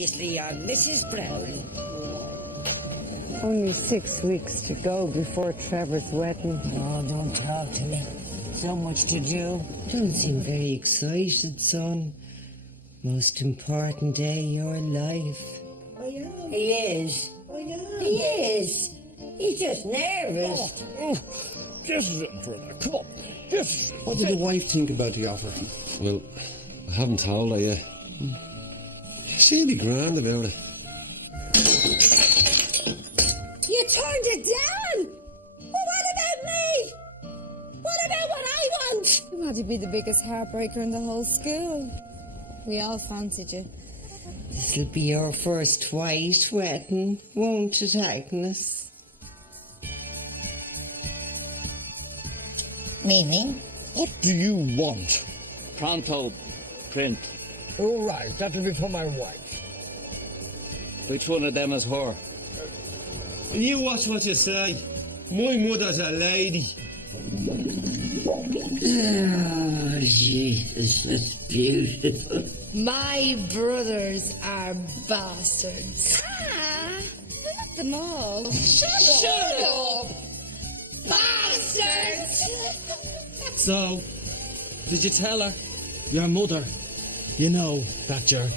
Previously on Mrs. Brown. Only 6 weeks to go before Trevor's wedding. Oh, don't talk to me. So much to do. Don't seem very excited, son. Most important day of your life. I am. He is. I am. He is. He's just nervous. Get it in, brother. Come on. Get it. What did the wife think about the offer? Well, I haven't told her yet. She'll be grand about it. You turned it down? Well, what about me? What about what I want? You had to be the biggest heartbreaker in the whole school. We all fancied you. This'll be your first white wedding, won't it, Agnes? Meaning? What do you want? Pronto print. Oh, right. That'll be for my wife. Which one of them is her? You watch what you say. My mother's a lady. Oh, Jesus, that's beautiful. My brothers are bastards. Not them all. Shut up! Bastards! So, did you tell her? Your mother. You know that you're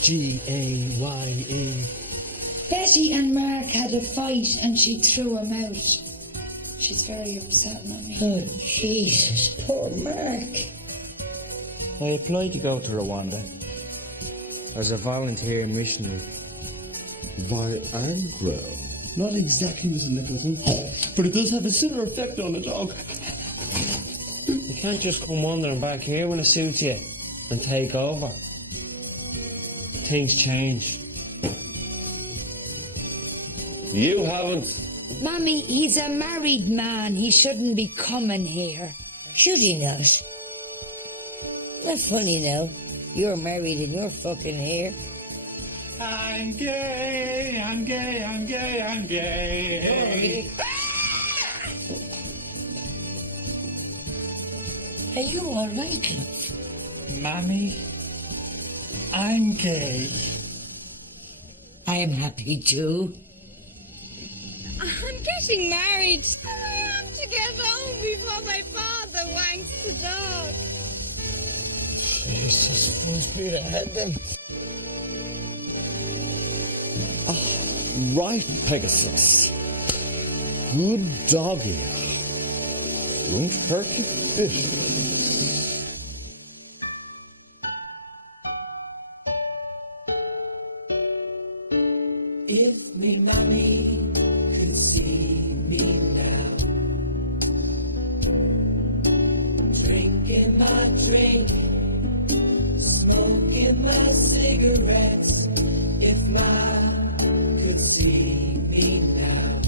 G-A-Y-E. Betty and Mark had a fight and she threw him out. She's very upset, Mummy. Oh, Jesus, poor Mark. I applied to go to Rwanda as a volunteer missionary. Viagra. Not exactly, Mr. Nicholson, but it does have a similar effect on the dog. You can't just come wandering back here when it suits you and take over. Things change. You haven't. Mummy, he's a married man. He shouldn't be coming here. Should he not? Not funny now. You're married and you're fucking here. I'm gay, I'm gay, I'm gay, I'm gay. Are you all right, love? Mommy, I'm gay. I am happy too. I'm getting married. I have to get home before my father wanks the dog. Jesus, full speed ahead then. Right, Pegasus. Good doggy. Won't hurt you a bit. If me mommy could see me now, drinking my drink, smoking my cigarettes. If ma could see me now,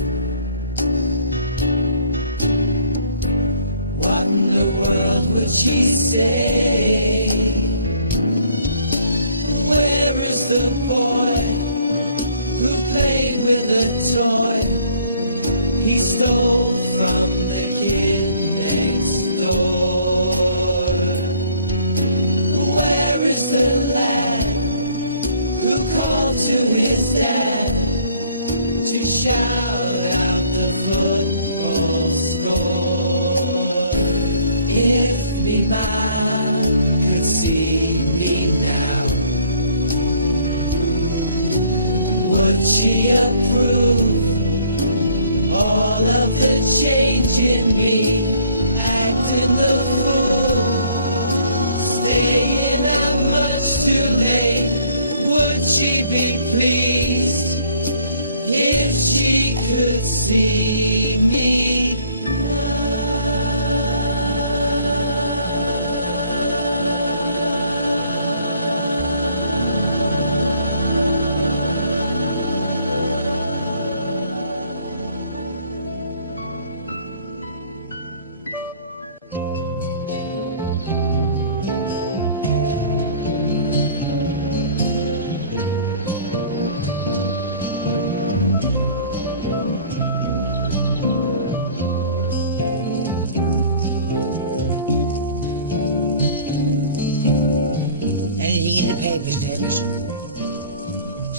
what in the world would she say? Where is the boy who played with a toy he stole from the kid next door? Where is the lad who called to his dad to shout out the football score? If me mind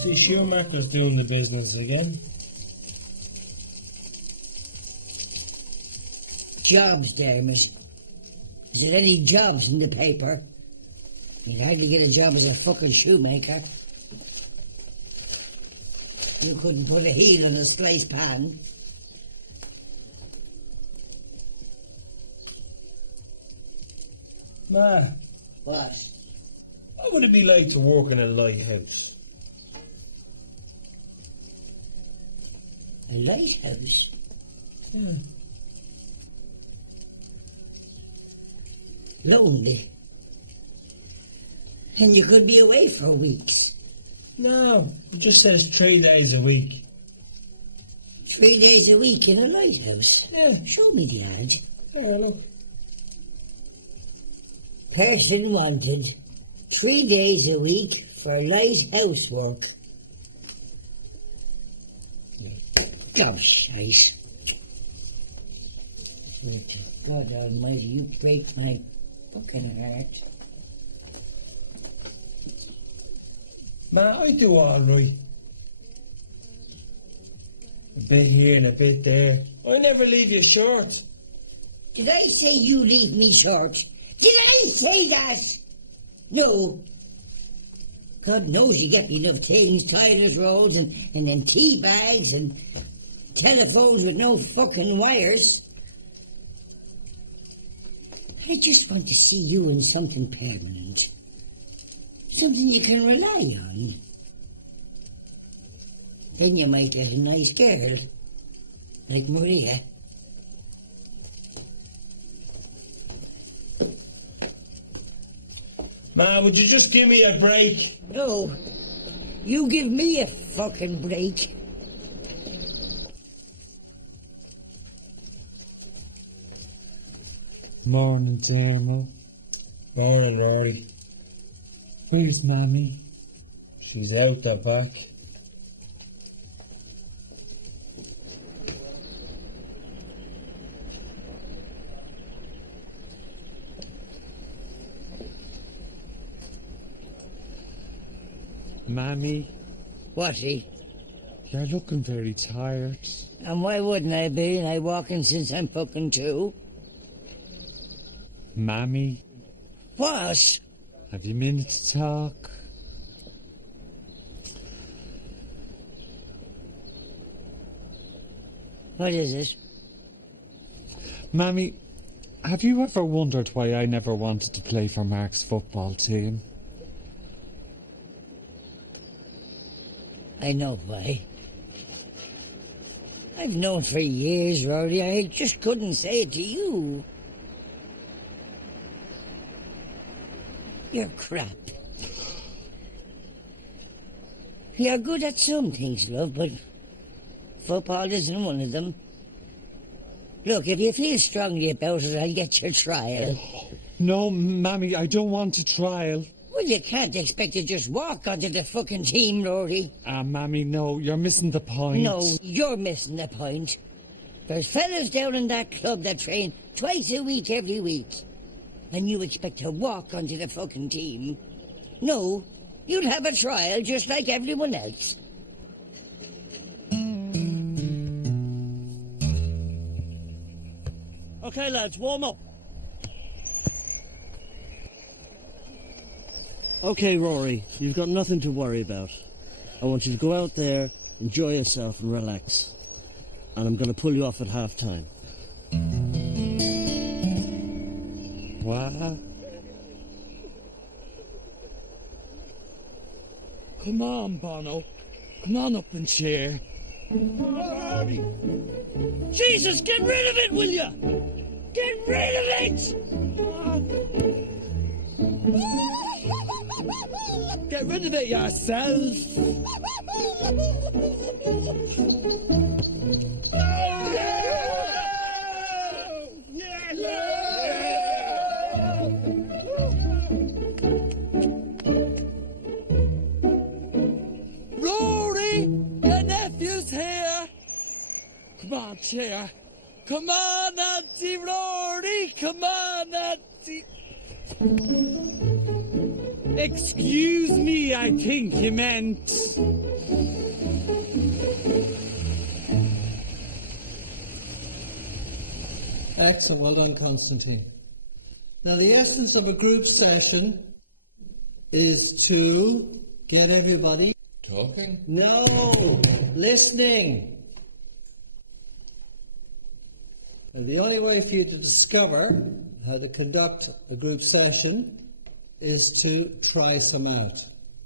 See, Schumacher's doing the business again. Jobs, Dermot. Is there any jobs in the paper? You'd hardly get a job as a fucking shoemaker. You couldn't put a heel in a sliced pan. Ma, What? what would it be like to work in a lighthouse? A lighthouse? Lonely. And you could be away for weeks. No, it just says 3 days a week. 3 days a week in a lighthouse? Yeah. Show me the ad. There, look. Person wanted 3 days a week for lighthouse work. Gosh, ice. God almighty, you break my fucking heart. Ma, I do all right. A bit here and a bit there. I never leave you short. Did I say you leave me short? Did I say that? No. God knows you get me enough things, toilet rolls and then tea bags and telephones with no fucking wires. I just want to see you in something permanent. Something you can rely on. Then you might get a nice girl, like Maria. Ma, would you just give me a break? No, you give me a fucking break. Morning, Dermo. Morning, Rory. Where's Mammy? She's out the back. Mammy, Whatty? you're looking very tired. And why wouldn't I be? I walking since I'm fucking 2. Mammy, What? have you a minute to talk? What is it? Mammy, have you ever wondered why I never wanted to play for Mark's football team? I know why. I've known for years, Rory. I just couldn't say it to you. You're crap. You're good at some things, love, but football isn't one of them. Look, if you feel strongly about it, I'll get your trial. No, Mammy, I don't want a trial. Well, you can't expect to just walk onto the fucking team, Rory. Mammy, no, you're missing the point. No, you're missing the point. There's fellas down in that club that train twice a week every week. And you expect to walk onto the fucking team. No, you'll have a trial just like everyone else. Okay, lads, warm up. Okay, Rory, you've got nothing to worry about. I want you to go out there, enjoy yourself and relax. And I'm going to pull you off at half-time. What? Come on, Bono. Come on up and cheer. Jesus, get rid of it, will ya? Get rid of it! Get rid of it yourself! Rory, your nephew's here. Come on, cheer. Come on, Auntie Rory. Come on, Auntie. Excuse me, I think you meant. Excellent, well done, Constantine. Now, the essence of a group session is to get everybody Talking? No, listening. And the only way for you to discover how to conduct a group session is to try some out.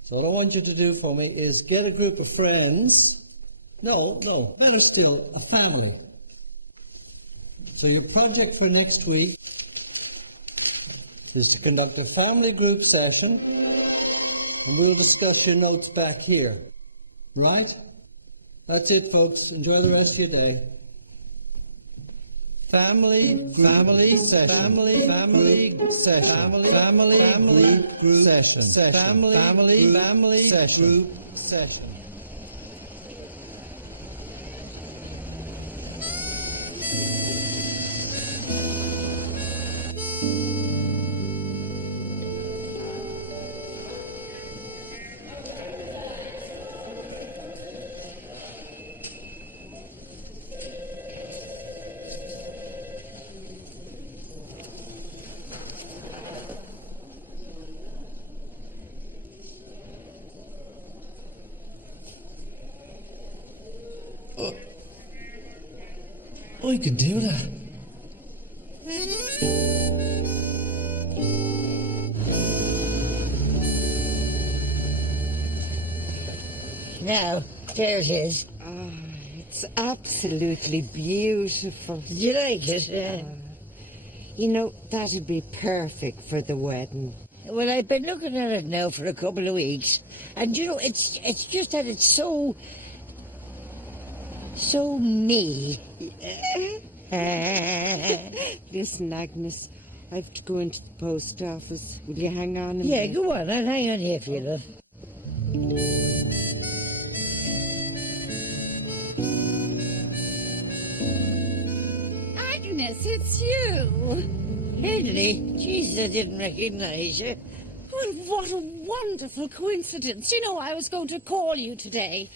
So what I want you to do for me is get a group of friends. No, better still, a family. So your project for next week is to conduct a family group session, and we'll discuss your notes back here. Right? That's it, folks. Enjoy the rest of your day. Family session. Family session. Family group session. Family session. Group session. Oh, you could do that. Now, there it is. Oh, it's absolutely beautiful. Did you like it? You know, that'd be perfect for the wedding. Well, I've been looking at it now for a couple of weeks, and you know, it's just that it's so me. Listen, Agnes, I have to go into the post office. Will you hang on a Yeah, minute? go on. I'll hang on here for you, love. Agnes, it's you. Really? Jesus, I didn't recognise you. Well, what a wonderful coincidence. You know, I was going to call you today.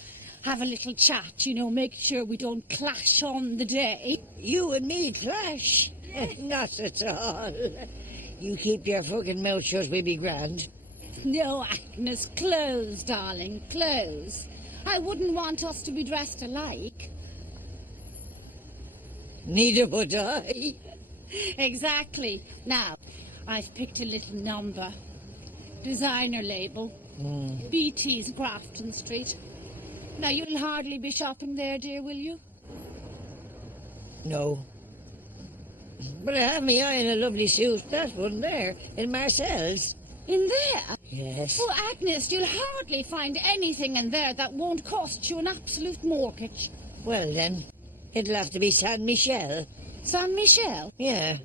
Have a little chat, you know, make sure we don't clash on the day. You and me clash? Not at all. You keep your fucking mouth shut, we be grand. No, Agnes, clothes, darling, clothes. I wouldn't want us to be dressed alike. Neither would I. Exactly. Now, I've picked a little number. Designer label. BT's Grafton Street. Now, you'll hardly be shopping there, dear, will you? No. But I have me eye on a lovely suit, that one there, in Marcel's. In there? Yes. Oh, Agnes, you'll hardly find anything in there that won't cost you an absolute mortgage. Well, then, it'll have to be Saint Michel. Saint Michel? Yeah,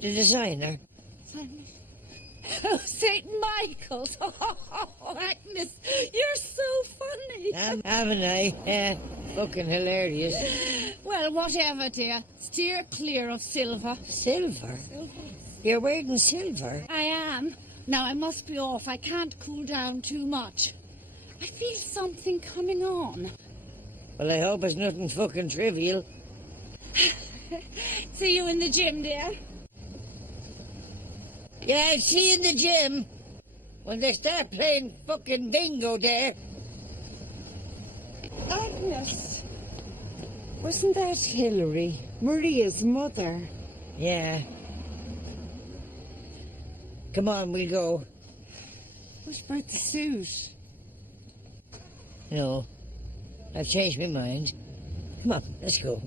the designer. Oh, St. Michael's. Oh, Agnes, you're so funny. Haven't I? Yeah, fucking hilarious. Well, whatever, dear. Steer clear of silver. Silver? You're wearing silver? I am. Now, I must be off. I can't cool down too much. I feel something coming on. Well, I hope it's nothing fucking trivial. See you in the gym, dear. Yeah, I'll see you in the gym. When they start playing fucking bingo there. Agnes, wasn't that Hilary, Maria's mother? Yeah. Come on, we'll go. What about the suit? No, I've changed my mind. Come on, let's go.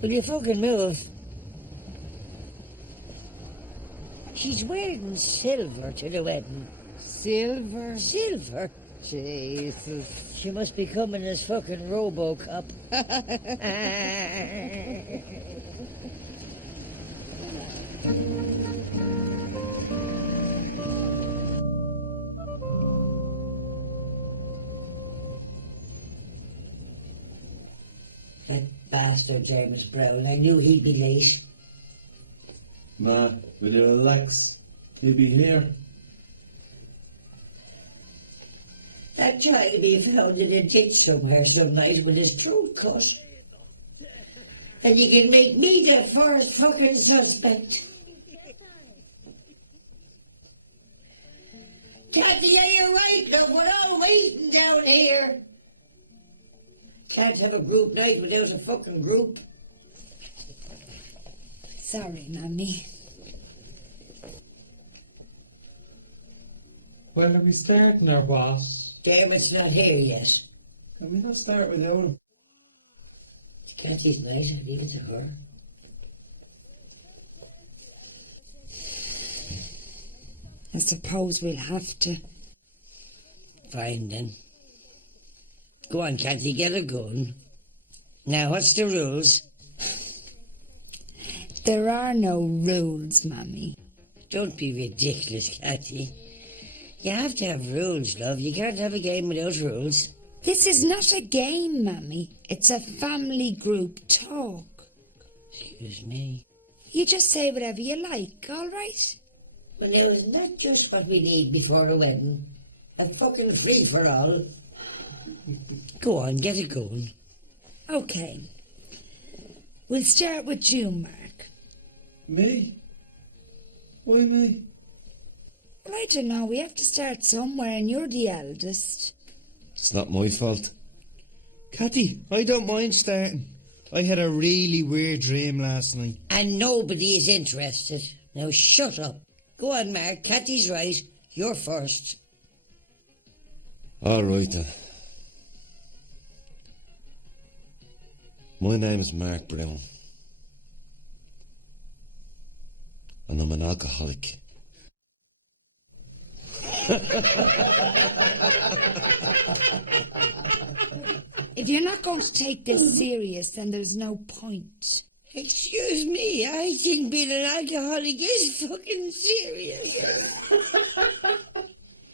Will you fucking move? She's wearing silver to the wedding. Silver? Silver? Jesus. She must be coming as fucking Robocop. That bastard James Brown. I knew he'd be late. Ma, will you relax? He'll be here. That child will be found in a ditch somewhere some night with his throat cut. And you can make me the first fucking suspect. Kathy, are you right? Look, we're all waiting down here. Can't have a group night without a fucking group. Sorry, Mammy. Well, are we starting or what? Dermot's not here yet. Can we not start without him? It's Kathy's night, I'll leave it to her. I suppose we'll have to. Fine then. Go on, Kathy, get her going. Now, what's the rules? There are no rules, Mammy. Don't be ridiculous, Kathy. You have to have rules, love. You can't have a game without rules. This is not a game, Mammy. It's a family group talk. Excuse me. You just say whatever you like, all right? Well, now, isn't that just what we need before a wedding? A fucking free-for-all. Go on, get it going. Okay. We'll start with you, Mark. Me? Why me? Well, I don't know. We have to start somewhere, and you're the eldest. It's not my fault. Catty, I don't mind starting. I had a really weird dream last night. And nobody is interested. Now shut up. Go on, Mark. Kathy's right. You're first. All right then. My name's Mark Brown. And I'm an alcoholic. If you're not going to take this serious, then there's no point. Excuse me, I think being an alcoholic is fucking serious.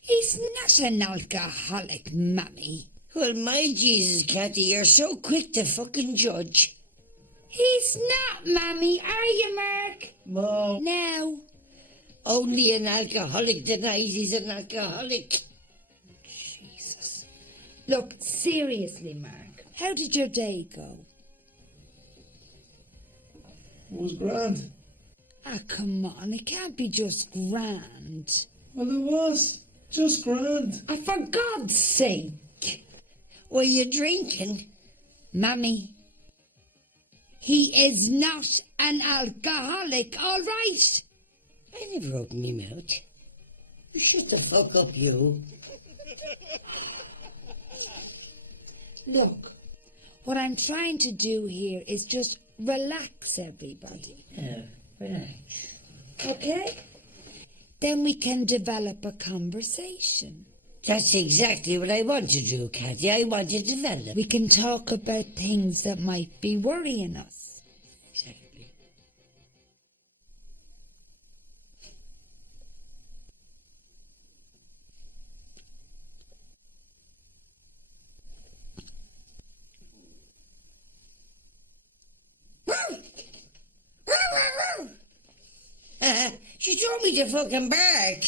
He's not an alcoholic, Mammy. Well, my Jesus, Kathy, you're so quick to fucking judge. He's not, Mammy, are you, Mark? No. No. Only an alcoholic denies he's an alcoholic. Jesus. Look, seriously, Mark, how did your day go? It was grand. Ah, come on, it can't be just grand. Well, it was. Just grand. Ah, for God's sake. Were you drinking? Mammy, he is not an alcoholic, all right? I never opened my mouth. You shut the fuck up, you. Look, what I'm trying to do here is just relax everybody. Yeah, relax. Okay? Then we can develop a conversation. That's exactly what I want to do, Kathy. I want to develop. We can talk about things that might be worrying us. Exactly. She told me to fucking bark.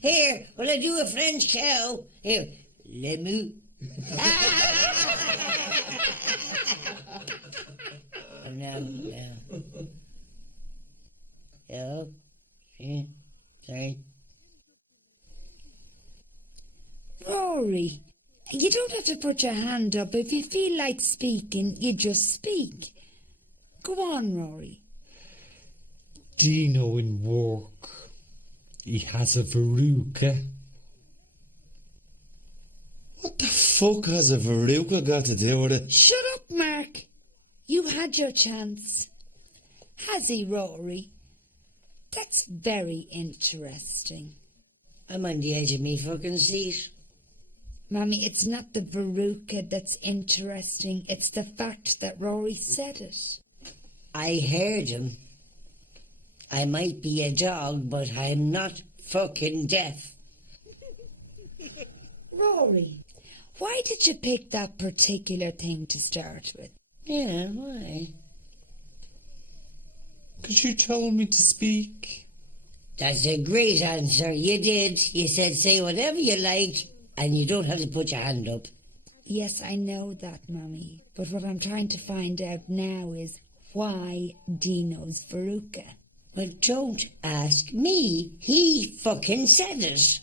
Here, will I do a French cow? Here, le moo. No. Oh, yeah, sorry. Rory, you don't have to put your hand up. If you feel like speaking, you just speak. Go on, Rory. Dino in work. He has a verruca. What the fuck has a verruca got to do with it? Shut up, Mark. You had your chance. Has he, Rory? That's very interesting. I'm on the edge of me fucking seat. Mammy, it's not the verruca that's interesting. It's the fact that Rory said it. I heard him. I might be a dog, but I'm not fucking deaf. Rory, why did you pick that particular thing to start with? Yeah, why? Because you told me to speak. That's a great answer. You did. You said say whatever you like, and you don't have to put your hand up. Yes, I know that, Mummy. But what I'm trying to find out now is why Dino's Veruca. Well, don't ask me. He fucking said it.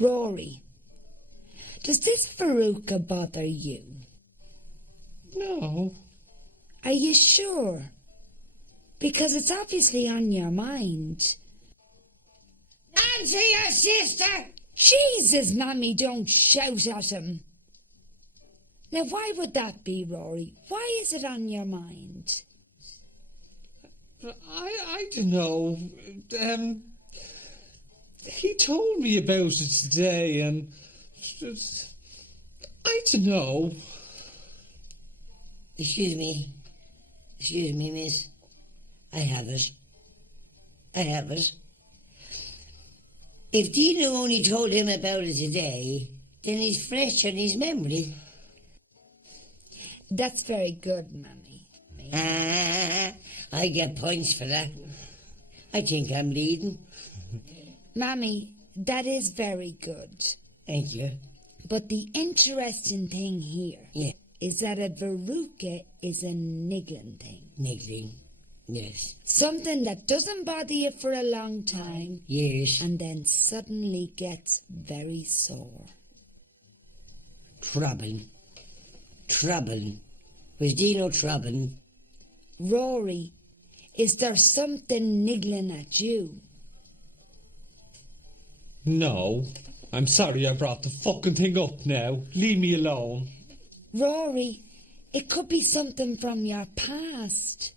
Rory, does this Veruca bother you? No. Are you sure? Because it's obviously on your mind. Answer your sister! Jesus, Mammy, don't shout at him. Now, why would that be, Rory? Why is it on your mind? I don't know. He told me about it today, and I don't know. Excuse me, miss. I have it. If Dino only told him about it today, then it's fresh on his memory. That's very good, Mummy. I get points for that. I think I'm leading. Mammy, that is very good. Thank you. But the interesting thing here is that a Veruca is a niggling thing. Niggling, yes. Something that doesn't bother you for a long time. Yes. And then suddenly gets very sore. Trouble. Was Dino trouble? Rory, is there something niggling at you? No. I'm sorry I brought the fucking thing up now. Leave me alone. Rory, it could be something from your past.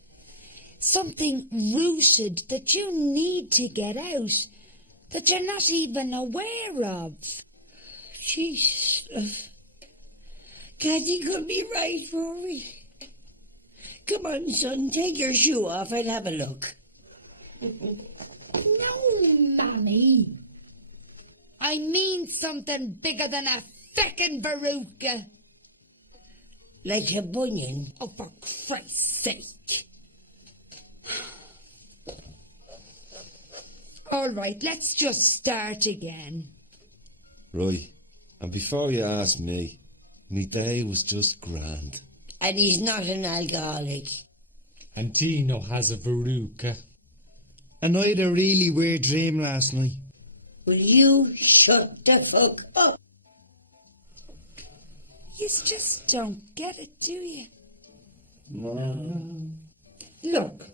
Something rooted that you need to get out, that you're not even aware of. Jesus. Kathy could be right, Rory. Come on, son, take your shoe off and have a look. No, Mammy. I mean something bigger than a feckin' Veruca. Like a bunion? Oh, for Christ's sake. All right, let's just start again. Right, and before you ask me, me day was just grand. And he's not an alcoholic. And Dino has a Veruca. And I had a really weird dream last night. Will you shut the fuck up? You just don't get it, do you? No. Look,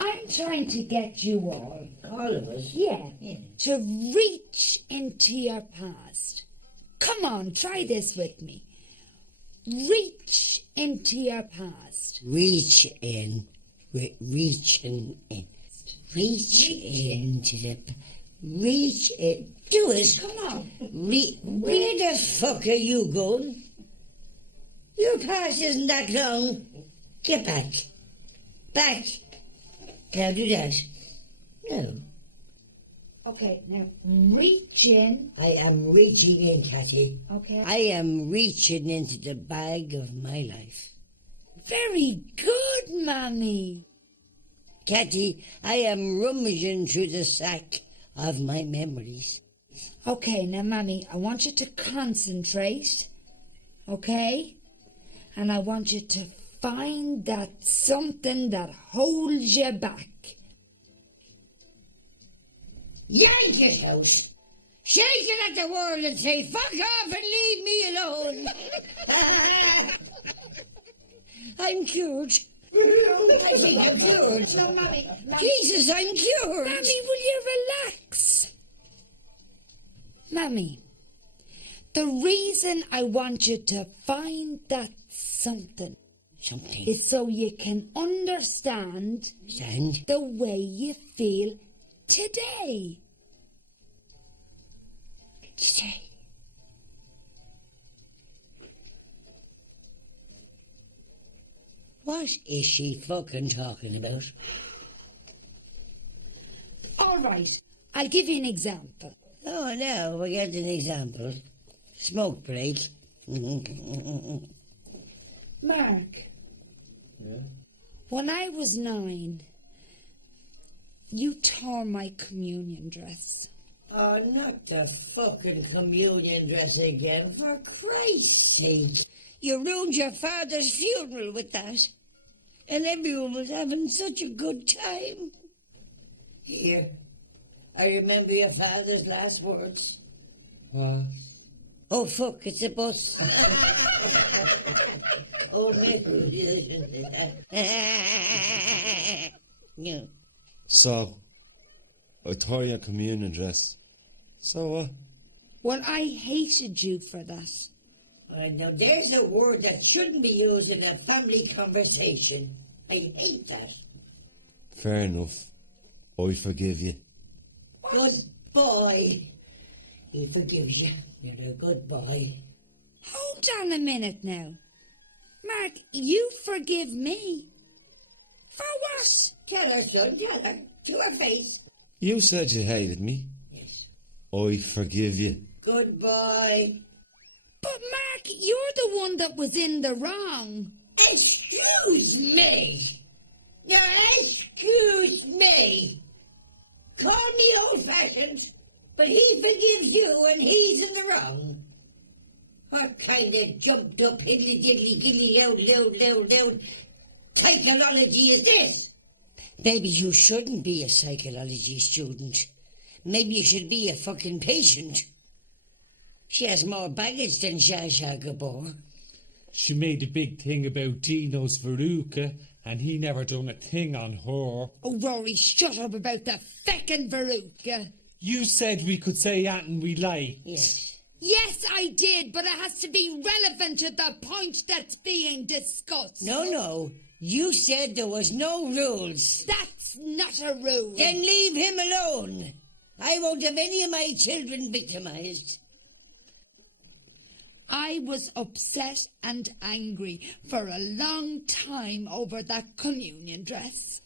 I'm trying to get you all of us? Yeah, to reach into your past. Come on, try this with me. Reach into your past. Reach in. Reaching in. Reach into the... Reach in. Do it. Come on. Where the fuck are you going? Your past isn't that long. Get back. Back. Now do that. No. Okay, now reach in. I am reaching in, Cathy. Okay. I am reaching into the bag of my life. Very good, Mummy. Cathy, I am rummaging through the sack of my memories. Okay, now, Mummy, I want you to concentrate, okay? And I want you to find that something that holds you back. Yank it out. Shake it at the world and say, fuck off and leave me alone. I'm cured. I think I'm cured. No, Mummy. Jesus, I'm cured. Mummy, will you relax? Mummy, the reason I want you to find that something is so you can understand the way you feel today. Today. What is she fucking talking about? All right, I'll give you an example. Oh, no, we got an example. Smoke break. Mark, When I was 9, you tore my communion dress. Oh, not the fucking communion dress again, for Christ's sake. You ruined your father's funeral with that. And everyone was having such a good time. Here, I remember your father's last words. What? Oh, fuck, it's a bus. Oh, yeah. So, I tore your communion dress. So what? Well, I hated you for that. Now, there's a word that shouldn't be used in a family conversation. I hate that. Fair enough. I forgive you. Good boy. He forgives you. You're a good boy. Hold on a minute now. Mark, you forgive me? For what? Tell her, son, tell her. To her face. You said you hated me. Yes. I forgive you. Good boy. But Mark, you're the one that was in the wrong. Excuse me. Now, excuse me. Call me old-fashioned, but he forgives you and he's in the wrong. What kind of jumped-up, hiddly-diddly-gilly-loud psychology is this? Maybe you shouldn't be a psychology student. Maybe you should be a fucking patient. She has more baggage than Zsa Zsa Gabor. She made a big thing about Dino's Veruca, and he never done a thing on her. Oh, Rory, shut up about the feckin' Veruca. You said we could say anything we like. Yes. Yes, I did, but it has to be relevant to the point that's being discussed. No. You said there was no rules. That's not a rule. Then leave him alone. I won't have any of my children victimised. I was upset and angry for a long time over that communion dress.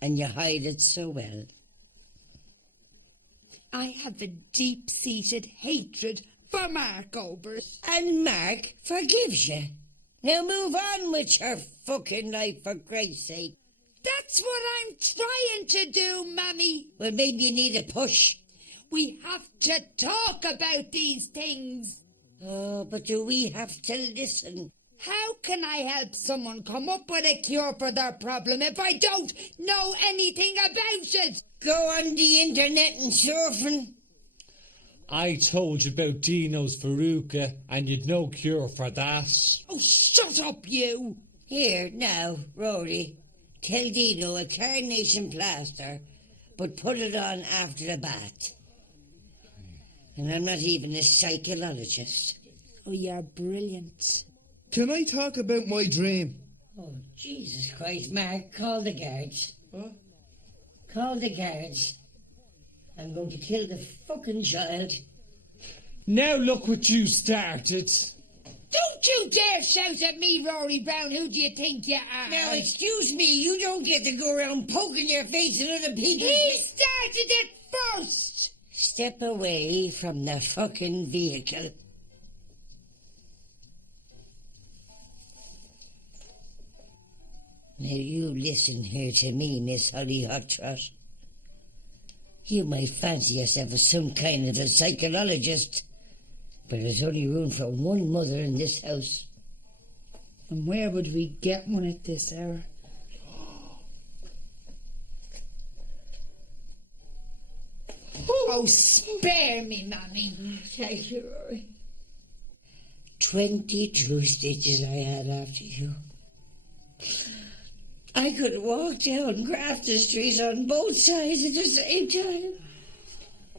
And you hide it so well. I have a deep-seated hatred for Mark over it. And Mark forgives you. Now move on with your fucking life, for Christ's sake. That's what I'm trying to do, Mammy. Well, maybe you need a push. We have to talk about these things. Oh, but do we have to listen? How can I help someone come up with a cure for their problem if I don't know anything about it? Go on the internet and surfing. I told you about Dino's Veruca, and you'd no cure for that. Oh, shut up, you! Here, now, Rory, tell Dino a carnation plaster, but put it on after a bath. And I'm not even a psychologist. Oh, you're brilliant. Can I talk about my dream? Oh, Jesus Christ, Mark, call the guards. What? Call the guards. I'm going to kill the fucking child. Now look what you started. Don't you dare shout at me, Rory Brown. Who do you think you are? Now, excuse me, you don't get to go around poking your face in other people's... He started it first! Step away from the fucking vehicle. Now, you listen here to me, Miss Holly Hot Trot. You might fancy yourself as some kind of a psychologist, but there's only room for one mother in this house. And where would we get one at this hour? Oh, spare me, Mammy. Thank you, Rory. 22 stitches I had after you. I could walk down Grafton Street on both sides at the same time.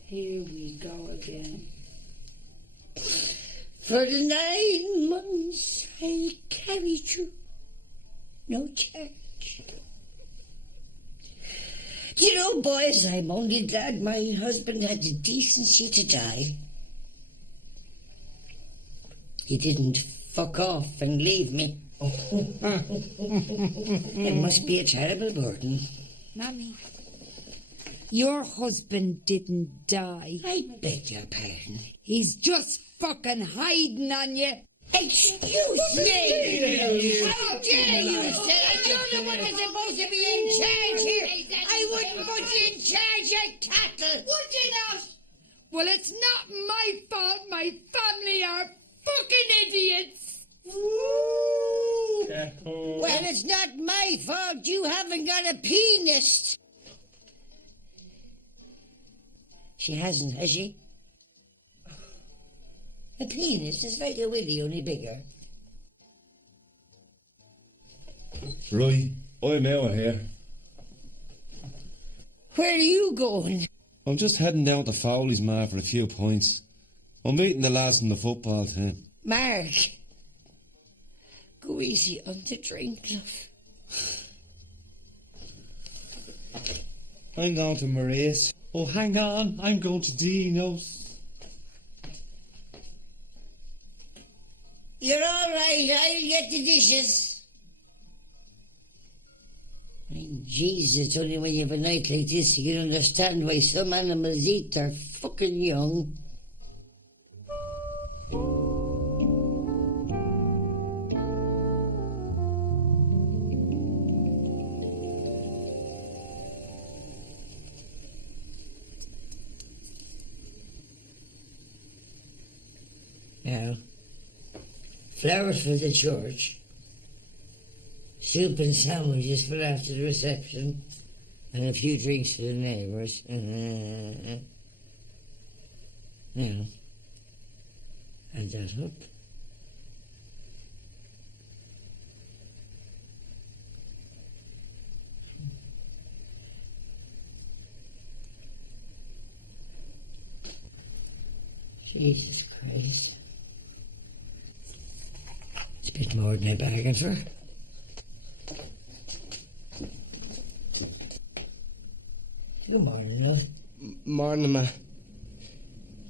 Here we go again. For the 9 months I carried you. No charge. You know, boys, I'm only glad my husband had the decency to die. He didn't fuck off and leave me. It must be a terrible burden. Mammy, your husband didn't die. I beg your pardon. He's just fucking hiding on you. Excuse me! How dare you, sir? You're the one that's supposed to be in charge here. I wouldn't put you in charge of cattle. Would you not? Well, it's not my fault my family are fucking idiots. Well, it's not my fault you haven't got a penis. She hasn't, has she? A penis is like a willy, only bigger. Right, I'm out of here. Where are you going? I'm just heading down to Foley's, ma, for a few points. I'm meeting the lads from the football team. Mark, go easy on the drink, love. I'm going to Maria's. Oh, hang on. I'm going to Dino's. You're all right. I'll get the dishes. I mean, Jesus, it's only when you have a night like this you can understand why some animals eat their fucking young. Now, flowers for the church, soup and sandwiches for after the reception, and a few drinks for the neighbours. Now, add that up. Jesus Christ. It's a bit more than I bargained for. Good morning, love. Morning, ma.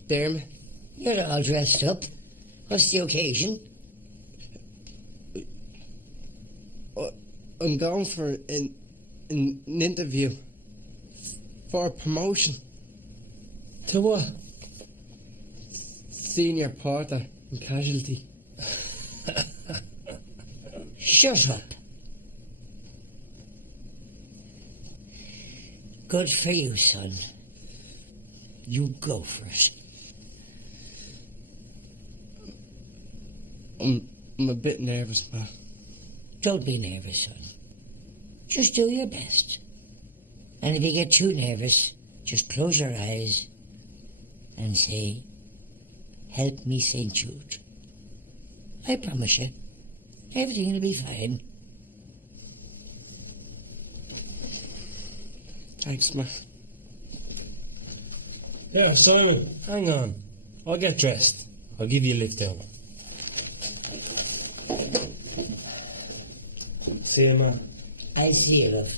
Dermot. You're all dressed up. What's the occasion? I'm going for an interview for a promotion. To what? Senior porter in casualty. Shut up. Good for you, son. You go for it. I'm a bit nervous, ma. Don't be nervous, son. Just do your best. And if you get too nervous, just close your eyes and say, "Help me, St. Jude." I promise you, everything will be fine. Thanks, ma. Yeah, Simon, hang on. I'll get dressed. I'll give you a lift over. See you, man. I see you, love.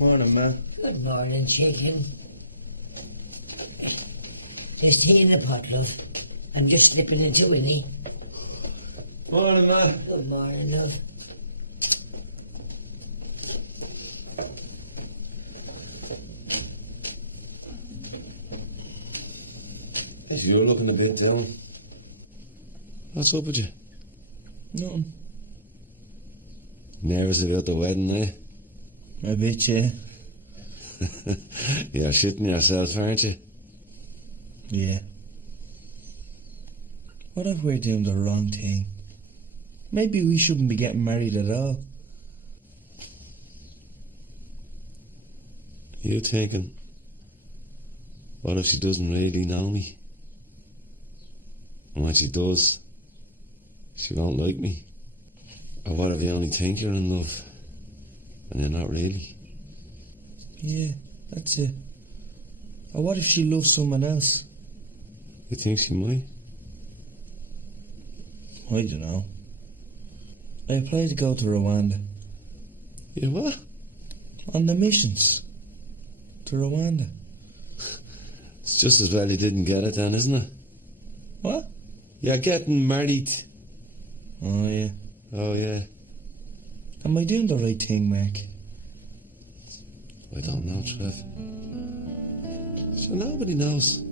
Morning, man. Good morning, chicken. There's tea in the pot, love. I'm just slipping into Winnie. Morning, man. Good morning, love. Yes, you're looking a bit down. What's up with you? Nothing. Nervous about the wedding, eh? A bit, yeah. You're shitting yourself, aren't you? Yeah. What if we're doing the wrong thing? Maybe we shouldn't be getting married at all. You thinking, what if she doesn't really know me? And when she does, she won't like me? Or what if you only think you're in love, and you're not really? Yeah, that's it. Or what if she loves someone else? You think she might? I don't know. I applied to go to Rwanda. You what? On the missions. To Rwanda. It's just as well you didn't get it then, isn't it? What? You're getting married. Oh, yeah. Oh, yeah. Am I doing the right thing, Mark? I don't know, Trev. So nobody knows.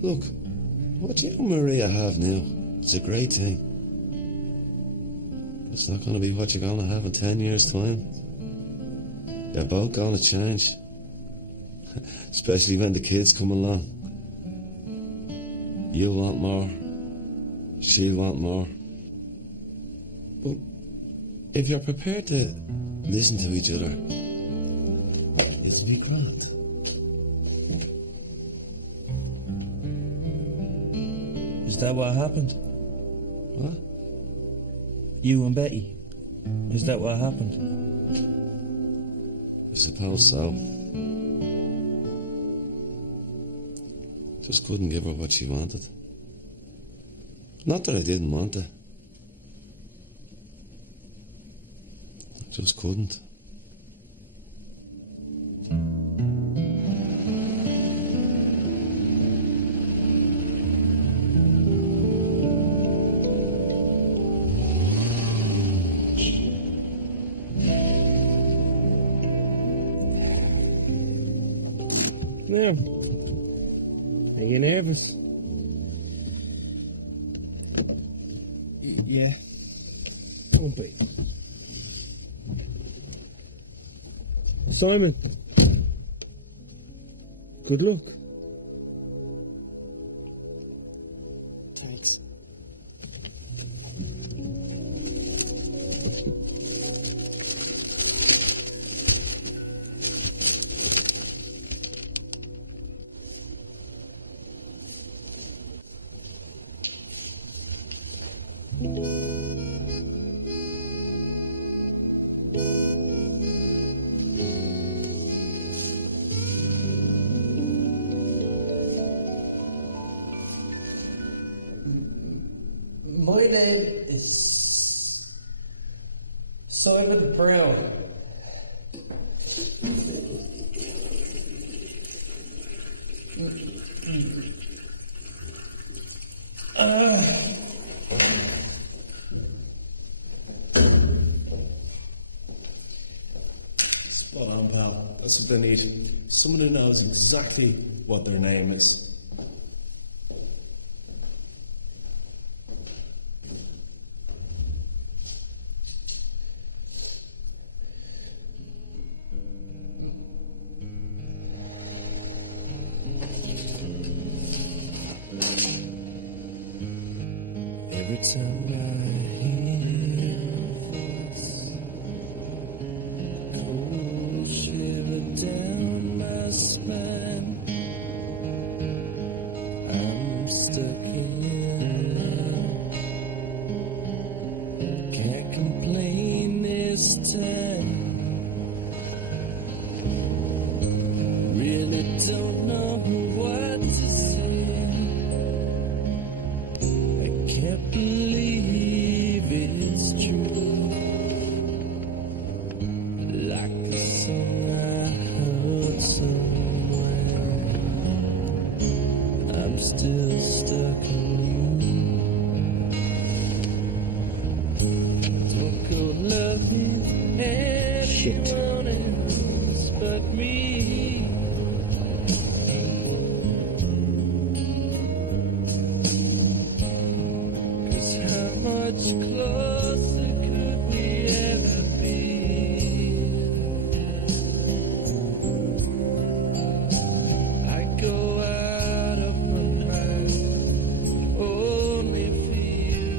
Look, what you and Maria have now, it's a great thing. It's not going to be what you're going to have in 10 years' time. They're both going to change. Especially when the kids come along. You'll want more. She'll want more. But if you're prepared to listen to each other, it'll be grand. Is that what happened? What? You and Betty. Is that what happened? I suppose so. Just couldn't give her what she wanted. Not that I didn't want it. I just couldn't. There. Are you nervous? Yeah. Don't be. Simon. Good luck. Thanks. My name is Simon Brown. Spot on, pal. That's what they need. Someone who knows exactly what their name is. Every time I hear your voice, cold shiver down my spine. I'm stuck in love, can't complain this time. Really don't know what to say. Can't believe it's true. Like a song I heard somewhere, I'm still stuck in you. Don't go loving anyone else but me. Much closer could we ever be? I go out of my mind only for you.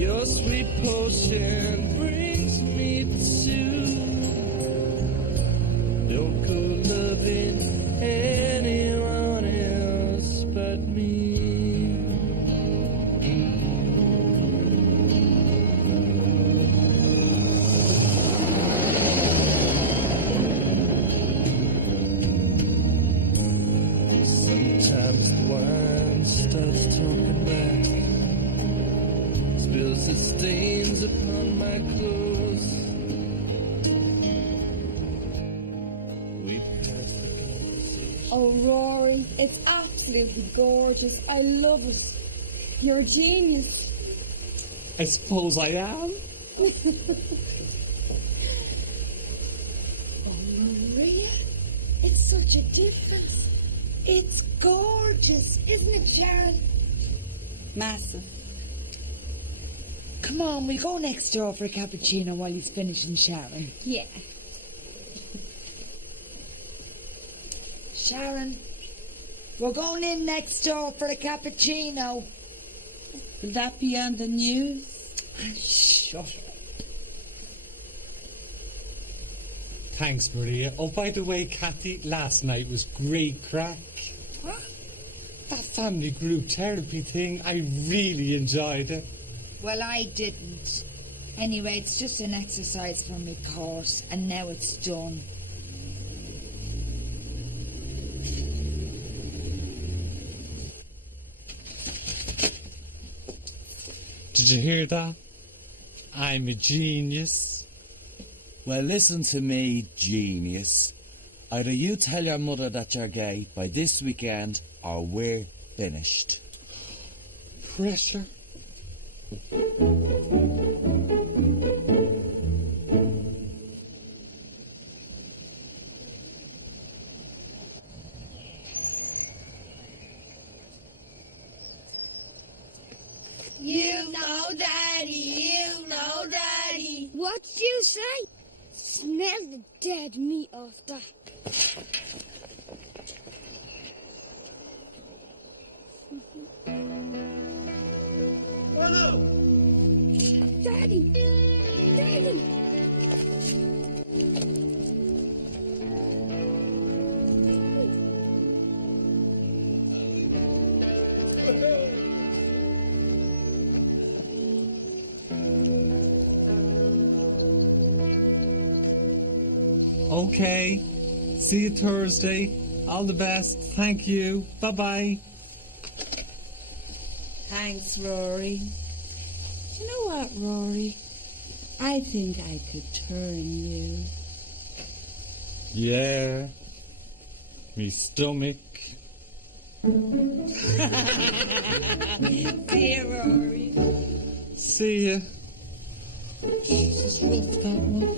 Your sweet potion brings me to. Don't go loving anyone else but me. Sometimes the wine starts talking back, spills its stains upon my clothes. We've had the conversation. Oh, Rory, it's absolutely gorgeous. I love it. You're a genius. I suppose I am. Oh, Maria. such a difference. It's gorgeous, isn't it, Sharon? Massive. Come on, we'll go next door for a cappuccino while he's finishing showering. Yeah. Sharon, we're going in next door for a cappuccino. Will that be on the news? Shut up. Thanks, Maria. Oh, by the way, Kathy, last night was great crack. What? That family group therapy thing, I really enjoyed it. Well, I didn't. Anyway, it's just an exercise for my course, and now it's done. Did you hear that? I'm a genius. Well, listen to me, genius. Either you tell your mother that you're gay by this weekend, or we're finished. Pressure. You know, Daddy, you know, Daddy. What did you say? Smell the dead meat off that. Oh no! Daddy! Daddy! Okay. See you Thursday. All the best. Thank you. Bye-bye. Thanks, Rory. You know what, Rory? I think I could turn you. Yeah. Me stomach. Dear Rory. See ya. Jesus, rough that one.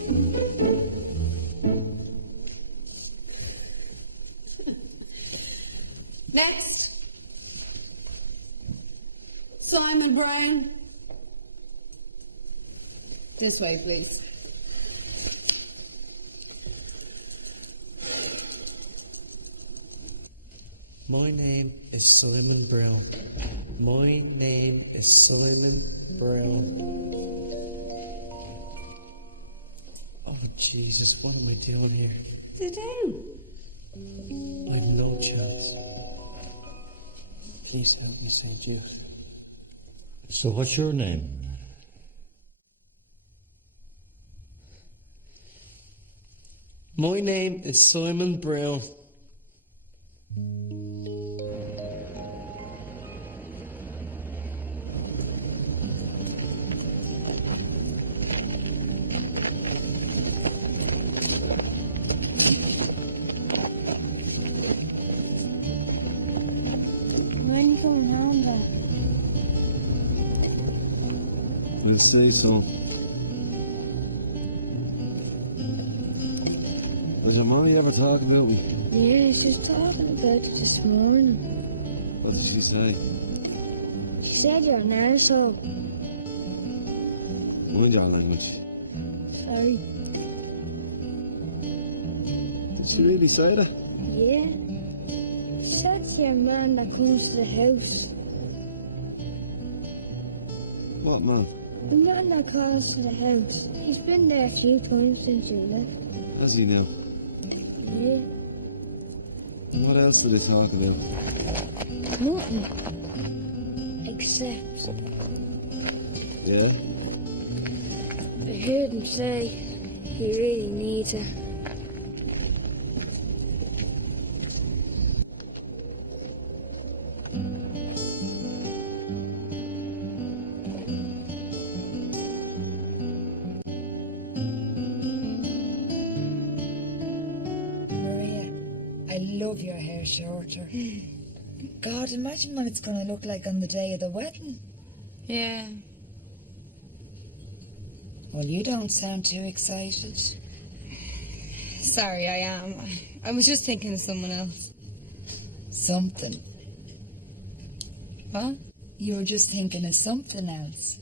Next. Simon Brown. This way, please. My name is Simon Brown. My name is Simon Brown. Oh, Jesus, what am I doing here? Sit down. I've no chance. Please help me, St. Jude. So what's your name? My name is Simon Brown. When are you coming home, then? We'll say so. Has your mommy ever talked about me? Yeah, she was talking about it this morning. What did she say? She said you're an arsehole. Mind your language. Sorry. Did she really say that? Yeah. She said to your man that comes to the house. What man? The man that calls to the house. He's been there a few times since you left. Has he now? Yeah. And what else did they talk about? Nothing. Except Yeah? I heard him say he really needs her. Maria, I love your hair shorter. God, imagine what it's going to look like on the day of the wedding. Yeah. Well, you don't sound too excited. sorry, I am. I was just thinking of someone else. Something. What? You were just thinking of something else.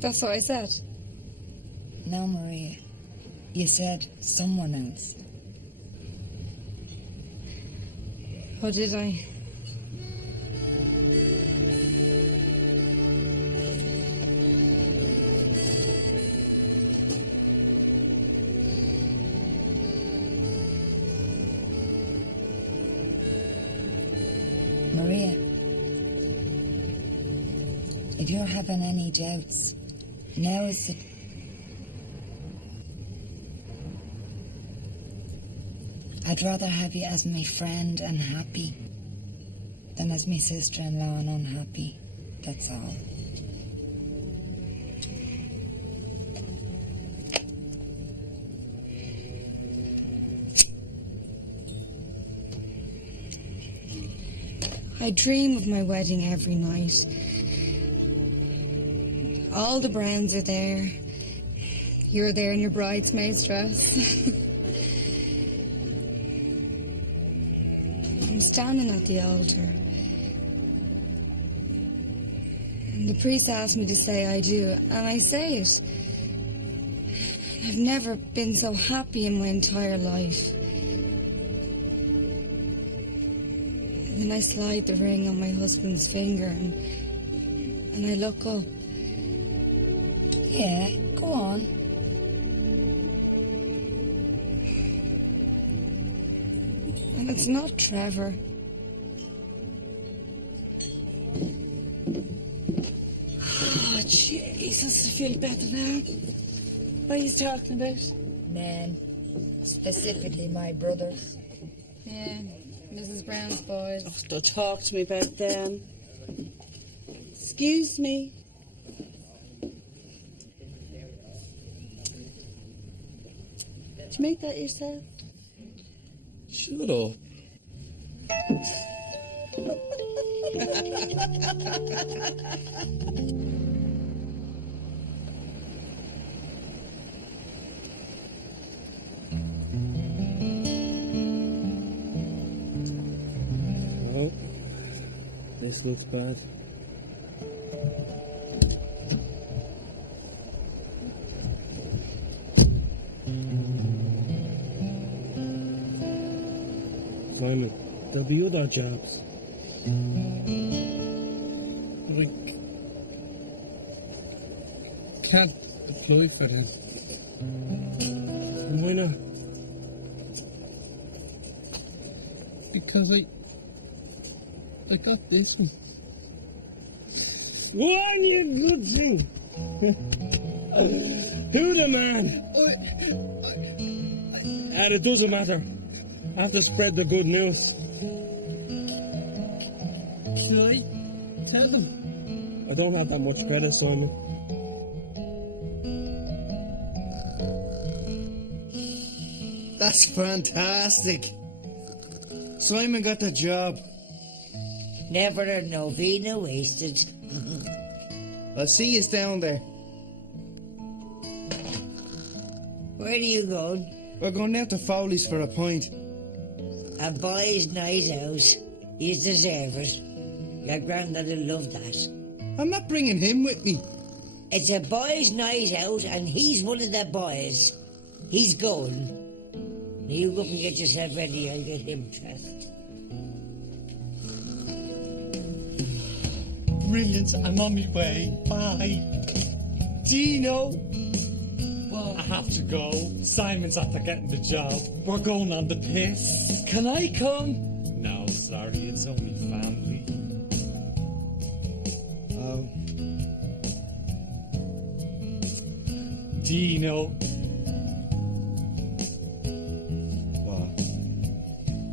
That's what I said. No, Maria. You said someone else. What did I? Maria, if you're having any doubts, now is the... I'd rather have you as my friend and happy than as my sister-in-law and unhappy. That's all. I dream of my wedding every night. All the Browns are there. You're there in your bridesmaid's dress. I'm standing at the altar. And the priest asked me to say I do, and I say it. I've never been so happy in my entire life. And then I slide the ring on my husband's finger and I look up. Yeah, go on. And it's not Trevor. Oh, Jesus, I feel better now. What are you talking about? Men, specifically my brothers. Yeah, Mrs. Brown's boys. Oh, don't talk to me about them. Excuse me. Did you make that yourself? Shut up. Oh, this looks bad. Simon, there'll be other jobs. We can't apply for them. Why not? Because I got this one. One, you good thing. Who the man? And it doesn't matter. I have to spread the good news. Can I tell them? I don't have that much credit, Simon. That's fantastic. Simon got the job. Never a novena wasted. I'll see you down there. Where are you going? We're going down to Foley's for a pint. A boys' night out. You deserve it. Your granddad will love that. I'm not bringing him with me. It's a boys' night out, and he's one of the boys. He's going. Now you go up and get yourself ready. I'll get him dressed. Brilliant, I'm on my way. Bye. Dino! I have to go. Simon's after getting the job. We're going on the piss. Can I come? No, sorry, it's only family. Oh. Dino. What?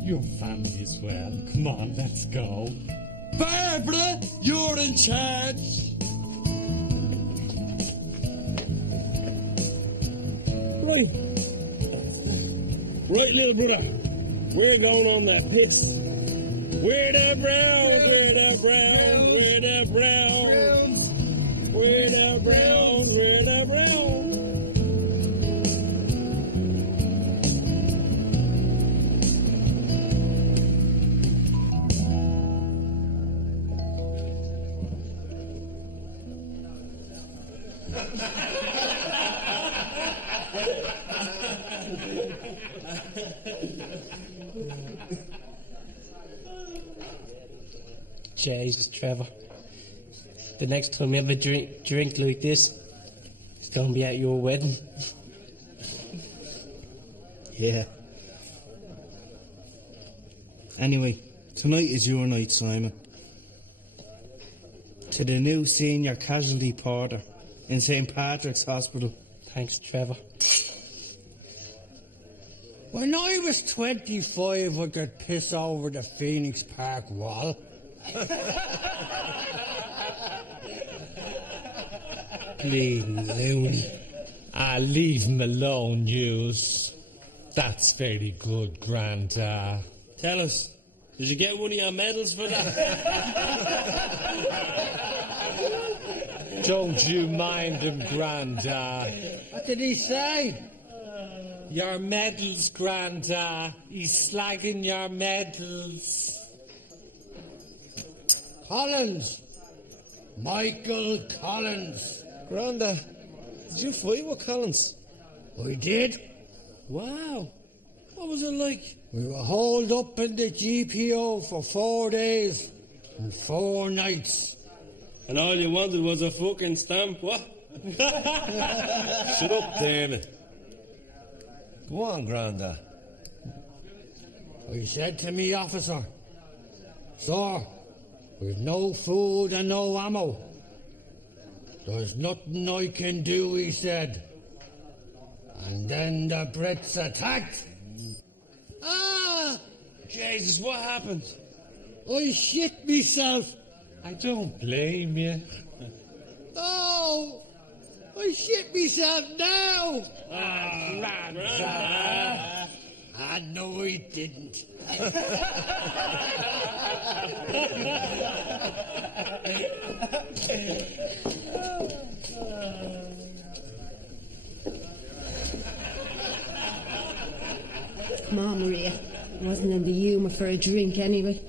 You're family as well. Come on, let's go. Barbara, you're in charge. Right. Right, little brother. We're going on that piss. We're the Browns, we're the Browns, we're the Browns. We're the Browns, we're the Browns. Jesus, Trevor. The next time you ever drink like this, it's gonna be at your wedding. Yeah. Anyway, tonight is your night, Simon. To the new senior casualty porter in St. Patrick's Hospital. Thanks, Trevor. When I was 25, I could piss over the Phoenix Park wall. Bleeding loony. Leave him alone, yous. That's very good, Granda. Tell us, did you get one of your medals for that? Don't you mind him, Granda. What did he say? Your medals, Granda. He's slagging your medals. Collins. Michael Collins. Granda, did you fight with Collins? I did. Wow. What was it like? We were holed up in the GPO for 4 days and 4 nights. And all you wanted was a fucking stamp, what? Shut up, Dermot. Go on, Granda. I said to me officer, "Sir, we've no food and no ammo. There's nothing I can do," he said. And then the Brits attacked. Ah! Jesus, what happened? I shit myself. I don't blame you. Oh! I shit myself now! Granda. No, I didn't. Come on, Maria. I wasn't in the humour for a drink anyway.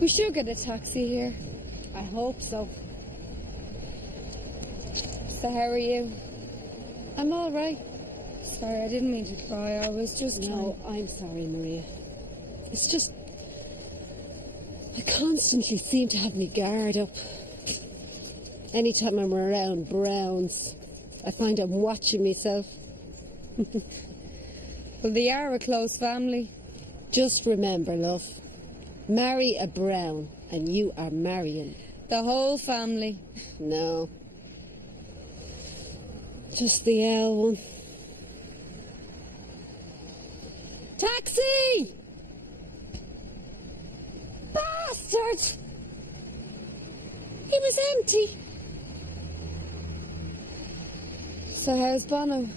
We should get a taxi here. I hope so. So how are you? I'm all right. Sorry, I didn't mean to cry. I was just No, I'm sorry, Maria. It's just... I constantly seem to have my guard up. Anytime I'm around Browns, I find I'm watching myself. Well, they are a close family. Just remember, love, marry a Brown and you are marrying. The whole family. No. Just the L one. Taxi! Bastard! He was empty. So how's Bono?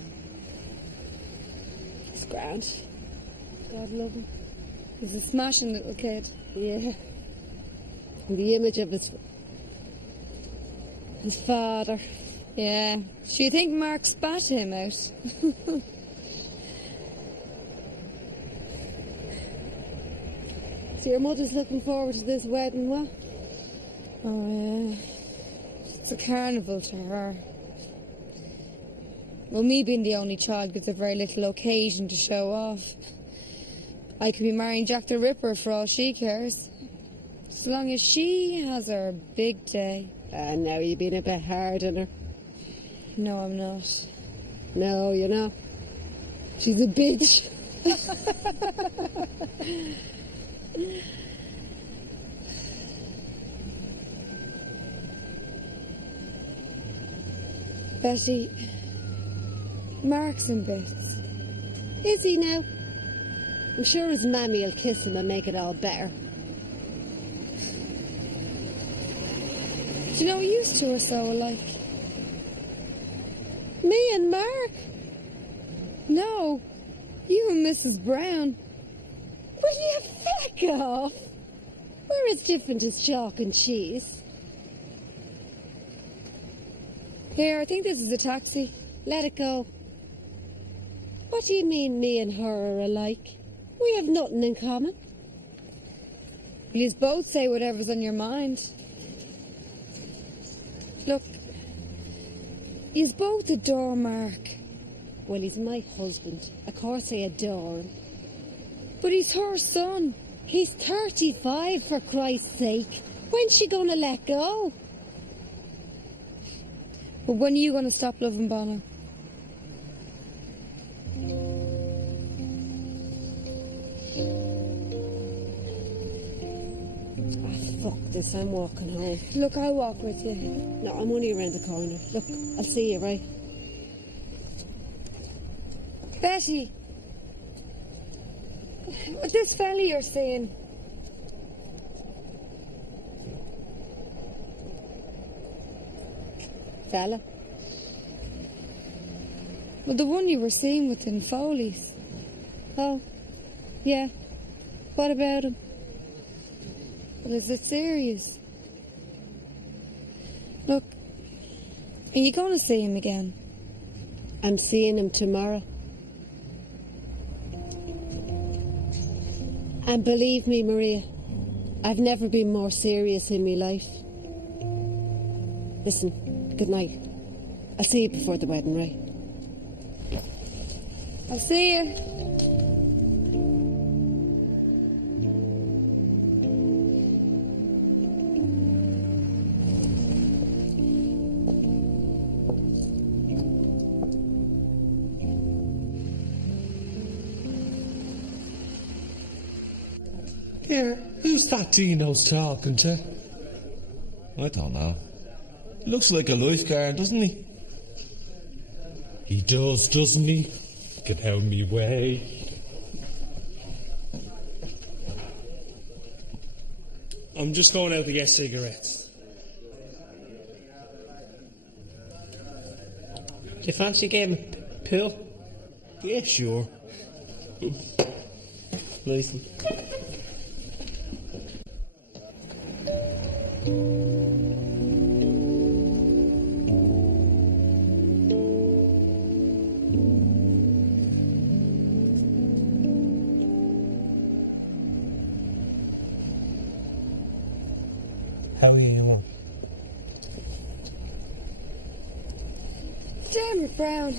He's grand. God love him. He's a smashing little kid. Yeah. And the image of his father. Yeah. Do you think Mark spat him out? So your mother's looking forward to this wedding, what? Oh, yeah. It's a carnival to her. Well, me being the only child gives her very little occasion to show off. I could be marrying Jack the Ripper for all she cares. As long as she has her big day. And now you're being a bit hard on her. No, I'm not. No, you're not. She's a bitch. Betty, Mark's in bits. Is he now? I'm sure his mammy will kiss him and make it all better. Do you know, you two are so alike. Me and Mark? No, you and Mrs. Brown. Will you feck off? We're as different as chalk and cheese. Here, I think this is a taxi. Let it go. What do you mean me and her are alike? We have nothing in common. You both say whatever's on your mind. Look, you both adore Mark. Well, he's my husband. Of course I adore him. But he's her son. He's 35, for Christ's sake. When's she gonna let go? But when are you gonna stop loving Bono? Fuck this, I'm walking home. Look, I'll walk with you. No, I'm only around the corner. Look, I'll see you, right? Betty! What this fella you're seeing? Fella? Well, the one you were seeing within Foley's. Oh, yeah. What about him? Well, is it serious? Look, are you going to see him again? I'm seeing him tomorrow. And believe me, Maria, I've never been more serious in my life. Listen, good night. I'll see you before the wedding, right? I'll see you. Here, who's that Dino's talking to? I don't know. Looks like a lifeguard, doesn't he? He does, doesn't he? Get out of me way. I'm just going out to get cigarettes. Do you fancy a game of pool? Yeah, sure. Nice one. How are you on? Damn it, Brown.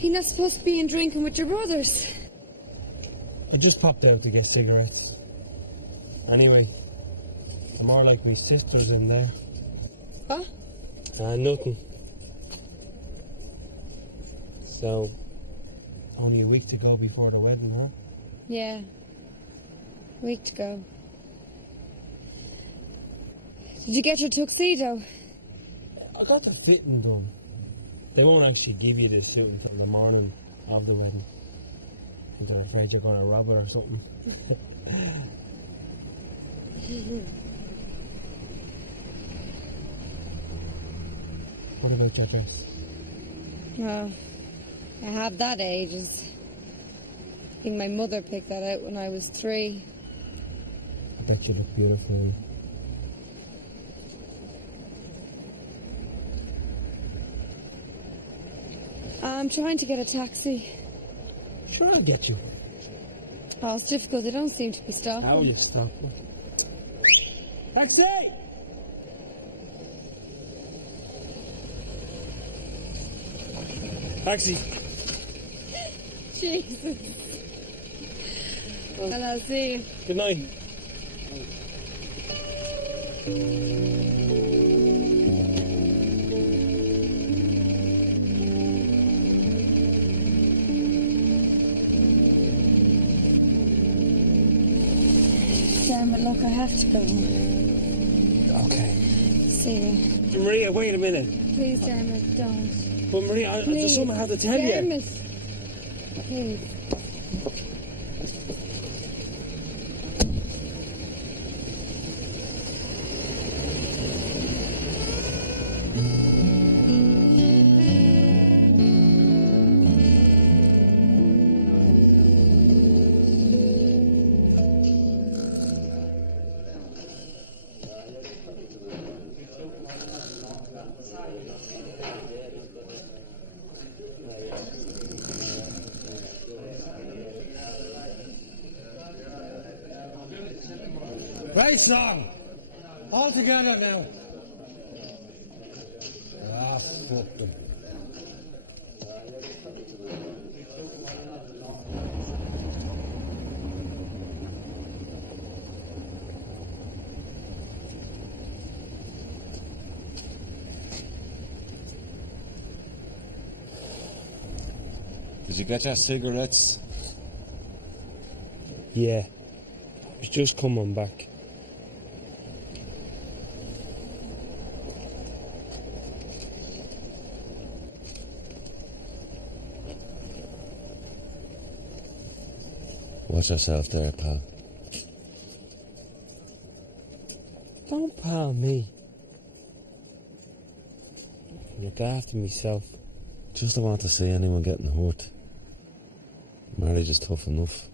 You're not supposed to be in drinking with your brothers. I just popped out to get cigarettes. Anyway, I'm more like my sisters in there. Huh? Nothing. So, only a week to go before the wedding, huh? Yeah. Week to go. Did you get your tuxedo? I got the fitting done. They won't actually give you the suit until the morning of the wedding. And they're afraid you're going to rob it or something. What about your dress? Oh, I have that ages. I think my mother picked that out when I was 3. I bet you look beautiful. I'm trying to get a taxi. Sure, I'll get you. Oh, it's difficult. They don't seem to be stopping. How will you stop me? Taxi! Taxi! Jesus. Well, I'll see you. Good night. Damn it, look, I have to go. Okay. See you. Maria, wait a minute. Please, Dermot, don't. But Maria, there's something I have to tell you. Dermot. Please. Right song. All together now. Ah, fuck them. Did you get your cigarettes? Yeah. I was just coming back. Watch yourself there, pal. Don't pal me. Look after myself. Just don't want to see anyone getting hurt. Marriage is tough enough.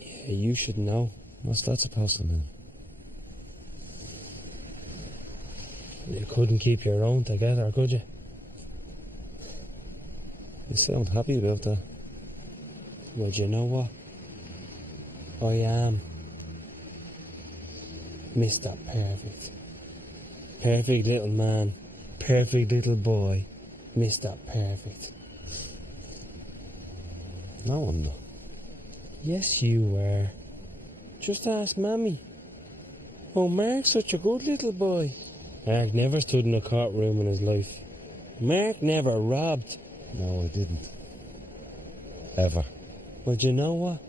Yeah, you should know. What's that supposed to mean? You couldn't keep your own together, could you? You sound happy about that. Well, do you know what? I am Mr. Perfect. Perfect little man. Perfect little boy. Mr. Perfect. No, I'm not. Yes, you were. Just ask Mammy. Oh, Mark's such a good little boy. Mark never stood in a courtroom in his life. Mark never robbed. No, I didn't. Ever. Well, do you know what?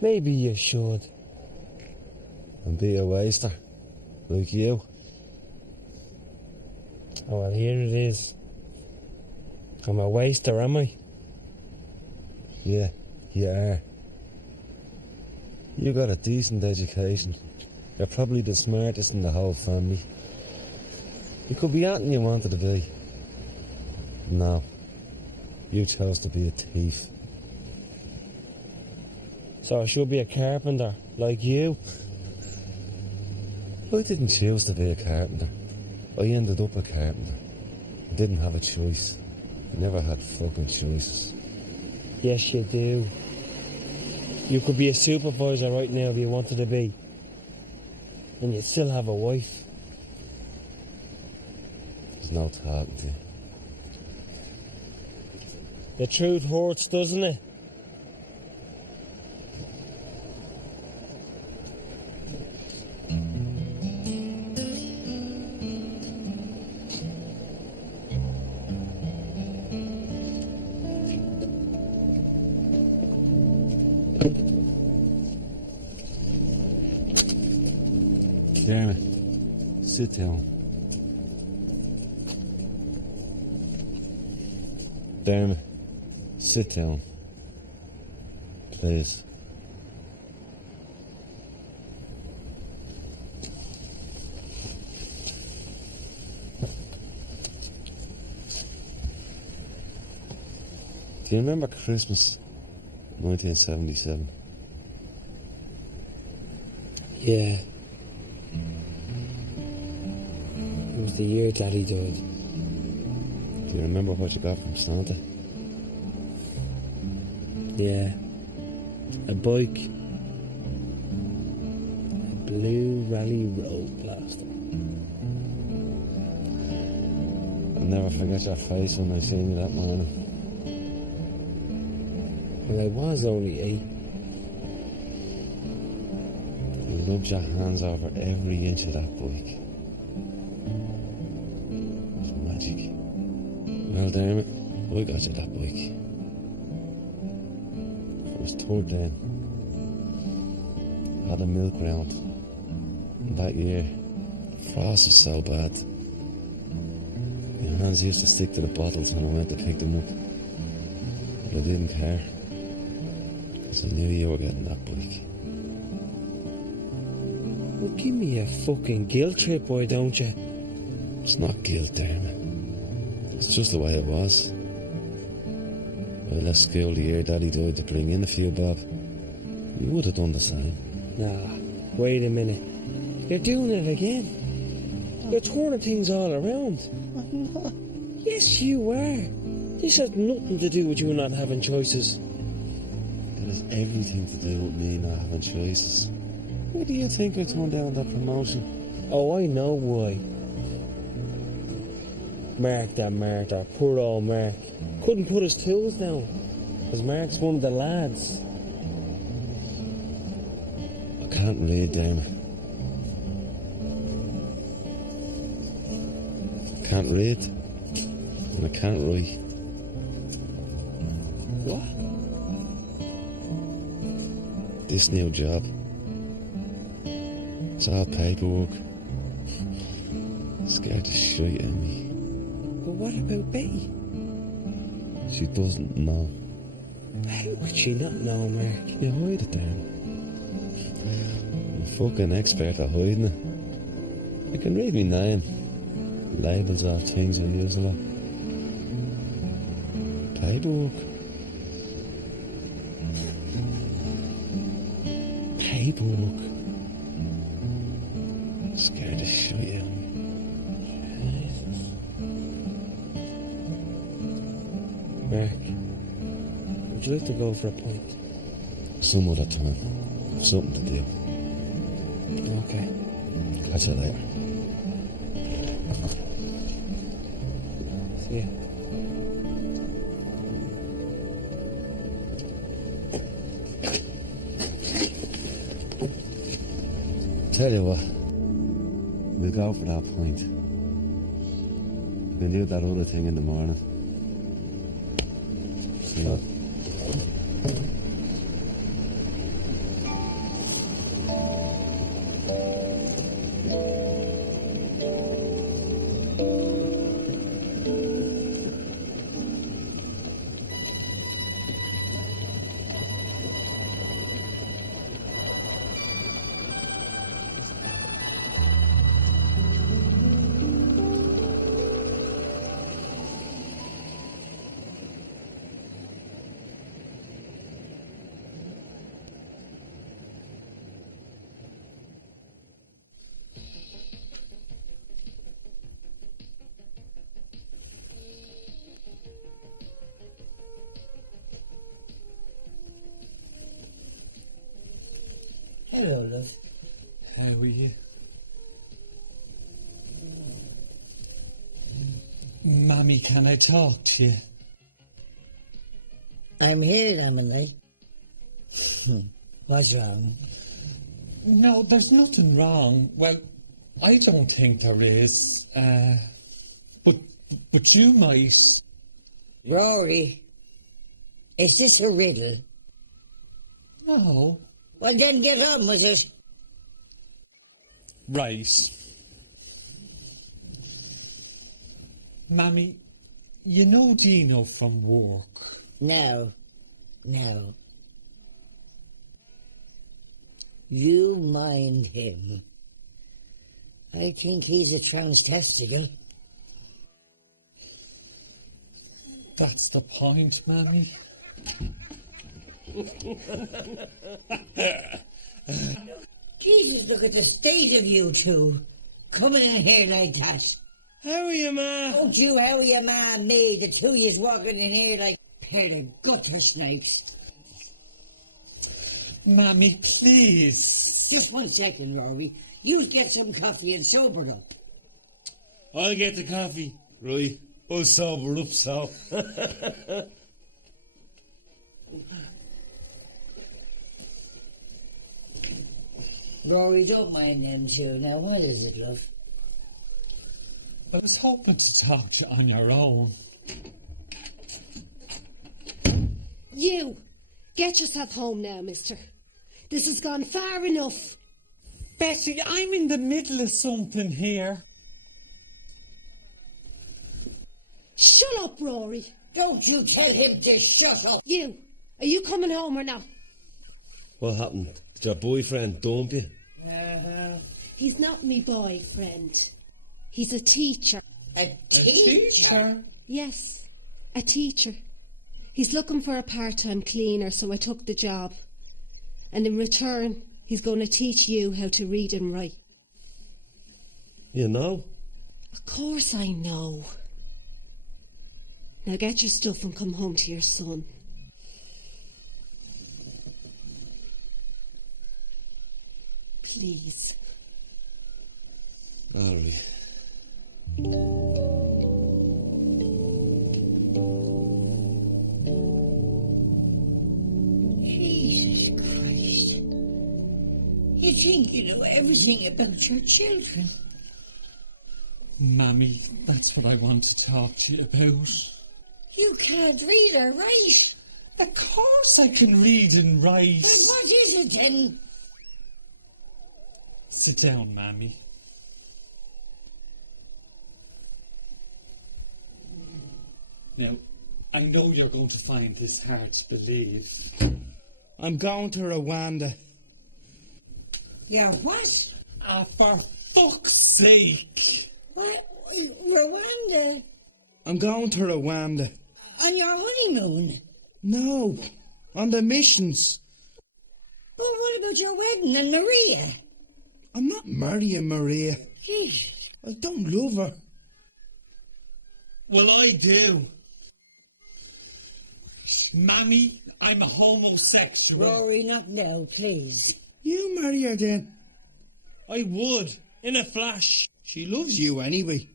Maybe you should. And be a waster. Like you. Oh, well, here it is. I'm a waster, am I? Yeah, you are. You got a decent education. You're probably the smartest in the whole family. You could be anything you wanted to be. No. You chose to be a thief. So I should be a carpenter, like you? I didn't choose to be a carpenter. I ended up a carpenter. I didn't have a choice. I never had fucking choices. Yes, you do. You could be a supervisor right now if you wanted to be. And you'd still have a wife. There's no talking to you. The truth hurts, doesn't it? Dermot, sit down. Dermot, sit down. Please. Do you remember Christmas 1977? Yeah. It was the year Daddy died. Do you remember what you got from Santa? Yeah. A bike. A blue Rally Road Blaster. I'll never forget your face when I seen you that morning. Well, I was only 8. You rubbed your hands over every inch of that bike. It's magic. Well, Dermot, I got you that bike. I was third then. Had a milk round. And that year, the frost was so bad. My hands used to stick to the bottles when I went to pick them up. But I didn't care. Because I knew you were getting that bike. Well, give me a fucking guilt trip, why don't you? It's not guilt, Dermot. It's just the way it was. I left school the year Daddy died to bring in a few bob. You would have done the same. Nah, wait a minute. You're doing it again. You're turning things all around. I'm not. Yes, you are. This has nothing to do with you not having choices. It has everything to do with me not having choices. Why do you think I turned down that promotion? Oh, I know why. Mark, that Martha, poor old Mark, couldn't put his tools down, because Mark's one of the lads. I can't read, Dermot. I can't read, and I can't write. What? This new job, it's all paperwork. Scared the shit out of me. But what about Betty? She doesn't know. How could she not know, Mark? You hide it, Dermot. I'm a fucking expert at hiding it. I can read me name. Labels off things I use a lot. Paperwork. Paperwork. Scared the shit out of me. Mark, would you like to go for a pint? Some other time. I've something to do. Okay. Catch you later. See ya. Tell you what, we'll go for that point. We can do that other thing in the morning. See ya. Hello, love. How are you? Mammy, can I talk to you? I'm here, Emily. What's wrong? No, there's nothing wrong. Well, I don't think there is. But you might. Rory, is this a riddle? No. Well, then get on with it. Right. Mammy, you know Dino from work? No. No. You mind him. I think he's a trans-testicle. That's the point, Mammy. Jesus, look at the state of you two. Coming in here like that. How are you, Ma? Don't you how are you, Ma, and me. The two of yous walking in here like a pair of gutter snipes. Mammy, please. Just 1 second, Rory. You get some coffee and sober up. I'll get the coffee. Right, I'll sober up, so. Rory, don't mind them two. Now, what is it, love? I was hoping to talk to you on your own. You! Get yourself home now, mister. This has gone far enough. Betty, I'm in the middle of something here. Shut up, Rory. Don't you tell him to shut up. You! Are you coming home or not? What happened? Did your boyfriend dump you? He's not me boyfriend. He's a teacher. A teacher? Yes, a teacher. He's looking for a part-time cleaner, so I took the job. And in return, he's going to teach you how to read and write. You know? Of course I know. Now get your stuff and come home to your son. please. All right. Jesus Christ. You think you know everything about your children. Mammy, that's what I want to talk to you about. You can't read or write. Of course I can read and write. Well, what is it then? Sit down, Mammy. Now, I know you're going to find this hard to believe. I'm going to Rwanda. Yeah, what? For fuck's sake! What? Rwanda? I'm going to Rwanda. On your honeymoon? No, on the missions. But what about your wedding and Maria? I'm not marrying Maria. Jesus. I don't love her. Well, I do. Mammy, I'm a homosexual. Rory, not now, please. You marry her then. I would, in a flash. She loves you anyway.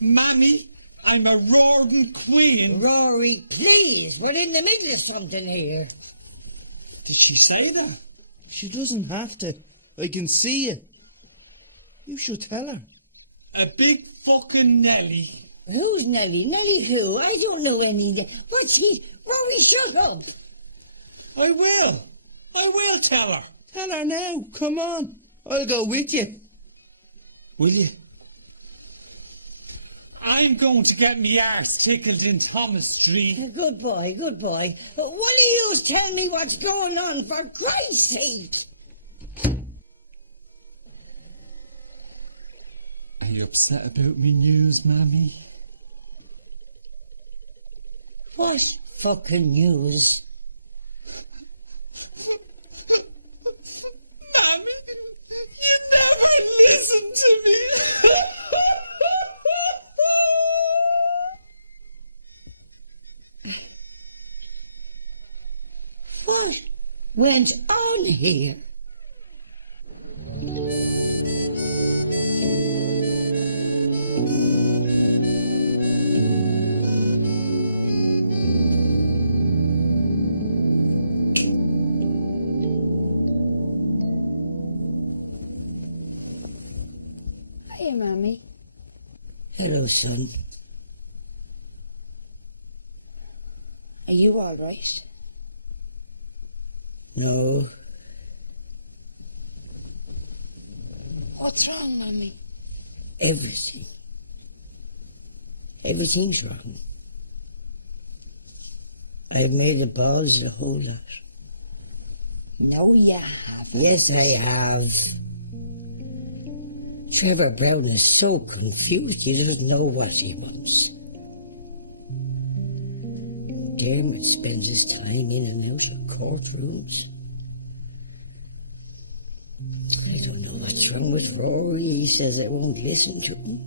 Mammy, I'm a roaring queen. Rory, please, we're in the middle of something here. Did she say that? She doesn't have to. I can see it. You should tell her. A big fucking Nelly. Who's Nelly? Nelly who? I don't know any. What's he? Rory, shut up. I will tell her. Tell her now. Come on. I'll go with you. Will you? I'm going to get me arse tickled in Thomas Street. Good boy, good boy. Will you tell me what's going on, for Christ's sake? Are you upset about me news, Mammy? What fucking news? Mammy, you never listen to me. What went on here? Hey, Mammy. Hello, son. Are you all right? No. What's wrong, Mammy? Everything. Everything's wrong. I've made the balls a whole lot. No, you haven't. Yes, I have. Trevor Brown is so confused he doesn't know what he wants. Dermot spends his time in and out of courtrooms. I don't know what's wrong with Rory. He says I won't listen to him.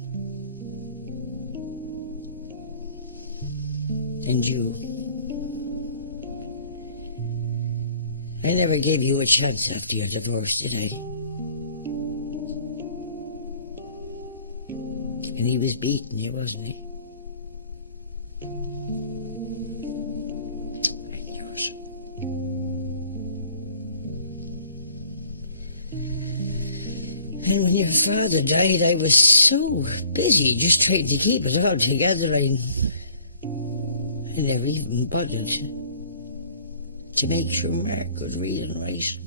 And you. I never gave you a chance after your divorce, did I? And he was beating you, wasn't he? And when your father died, I was so busy just trying to keep it all together, I never even bothered to make sure Mark could read and write.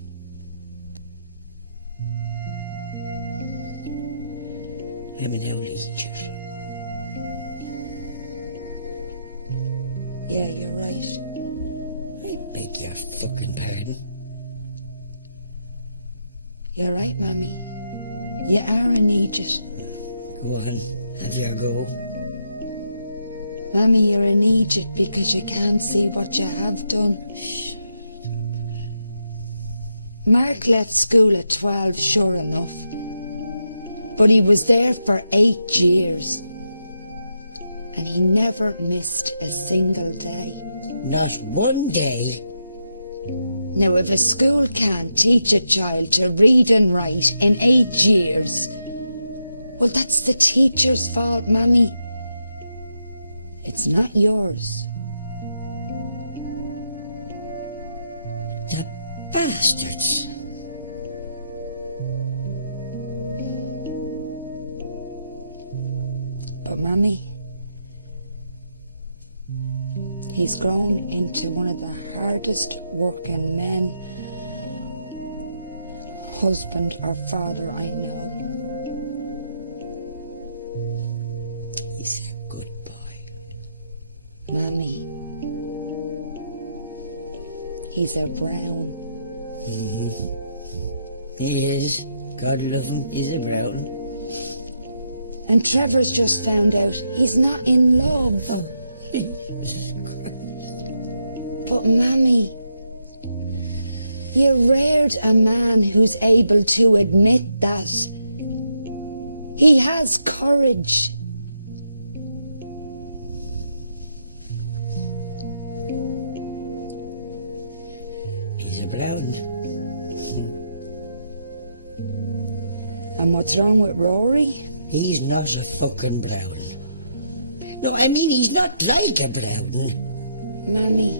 I'm an old idiot. Yeah, you're right. I beg your fucking pardon. You're right, Mammy. You are an idiot. Go on, have your go. Mammy, you're an idiot because you can't see what you have done. Mark left school at 12, sure enough. But he was there for 8 years. And he never missed a single day. Not one day. Now, if a school can't teach a child to read and write in 8 years, well, that's the teacher's fault, Mammy. It's not yours. The bastards. But, Mammy, he's grown into one of the hardest working men, husband or father I know. He's a good boy. Mammy, he's a brown. He is. God love him, he's a brown. And Trevor's just found out he's not in love. But Mammy, you reared a man who's able to admit that. He has courage. He's a brown. And what's wrong with Rory? He's not a fucking brown. No, I mean he's not like a brown. Mammy,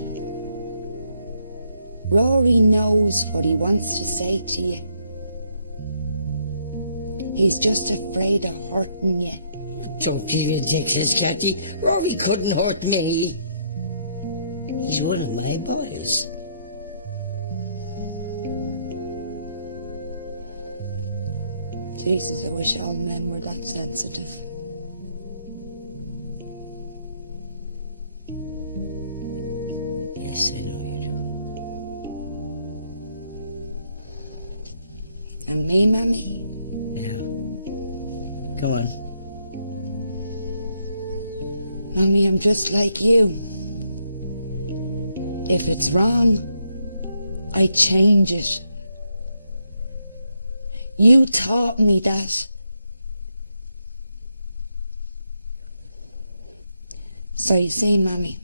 Rory knows what he wants to say to you. He's just afraid of hurting you. Don't be ridiculous, Cathy. Rory couldn't hurt me. He's one of my boys. Jesus, I wish all men were that sensitive. Yes, I know you do. And me, Mammy? Yeah. Go on. Mammy, I'm just like you. If it's wrong, I change it. You taught me that. So you see, Mammy,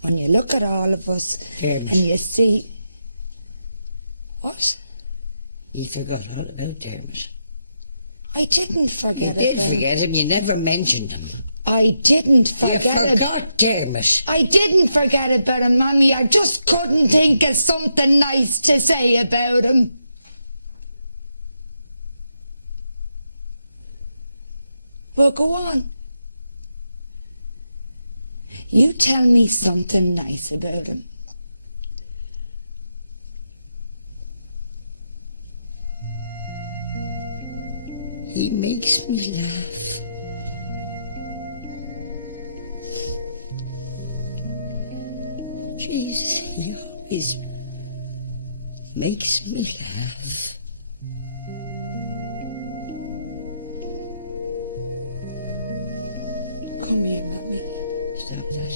when you look at all of us and you see... What? You forgot all about Dermot. I didn't forget You did about forget him, you never mentioned him. I didn't forget You forgot Dermot. I didn't forget about him, Mammy. I just couldn't think of something nice to say about him. Well, go on. You tell me something nice about him. He makes me laugh. Jesus, he always makes me laugh. Come here, Mammy. Stop that.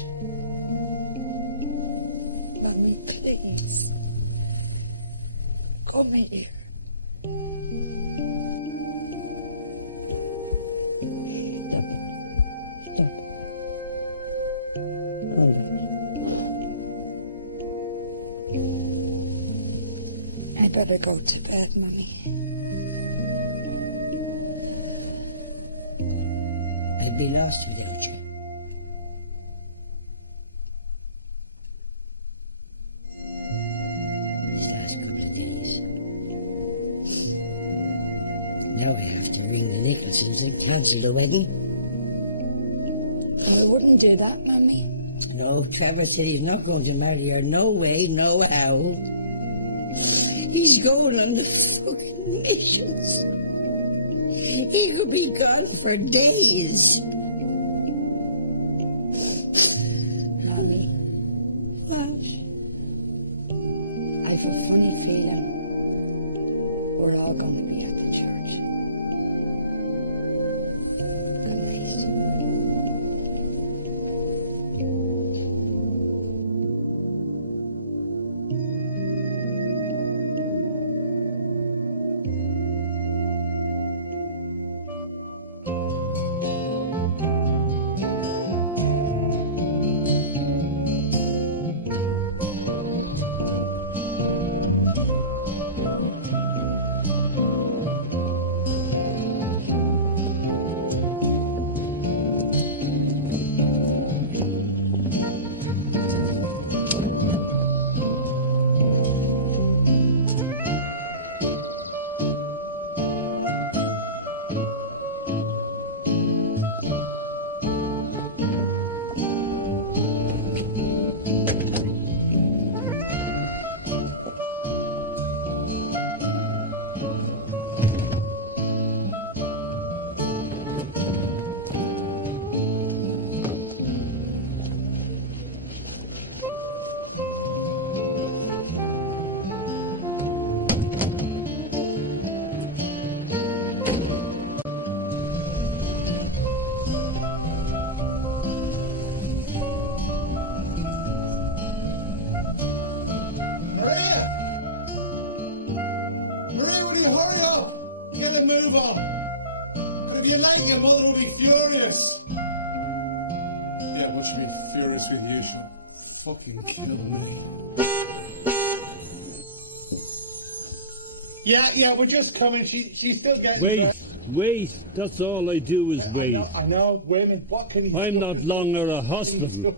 Mommy, please. Come here. Stop. Hold on. I better go to bed, Mommy. I'd be lost without you. These last couple of days. Now I have to ring the Nicholsons and cancel the wedding. I wouldn't do that, Mammy. No, Trevor said he's not going to marry her. No way, no how. He's going on the fucking missions. He could be gone for days. Mommy. What? I've a funny feeling we're all going to be at the church. Good night. Will you hurry up? Get a move on. And if you're late, your mother will be furious. Yeah, what should be furious with you? She'll fucking kill me. Yeah, we're just coming. She's still getting Wait. That's all I do is wait. I know. Wait a minute. What can you I'm do? not longer a hospital.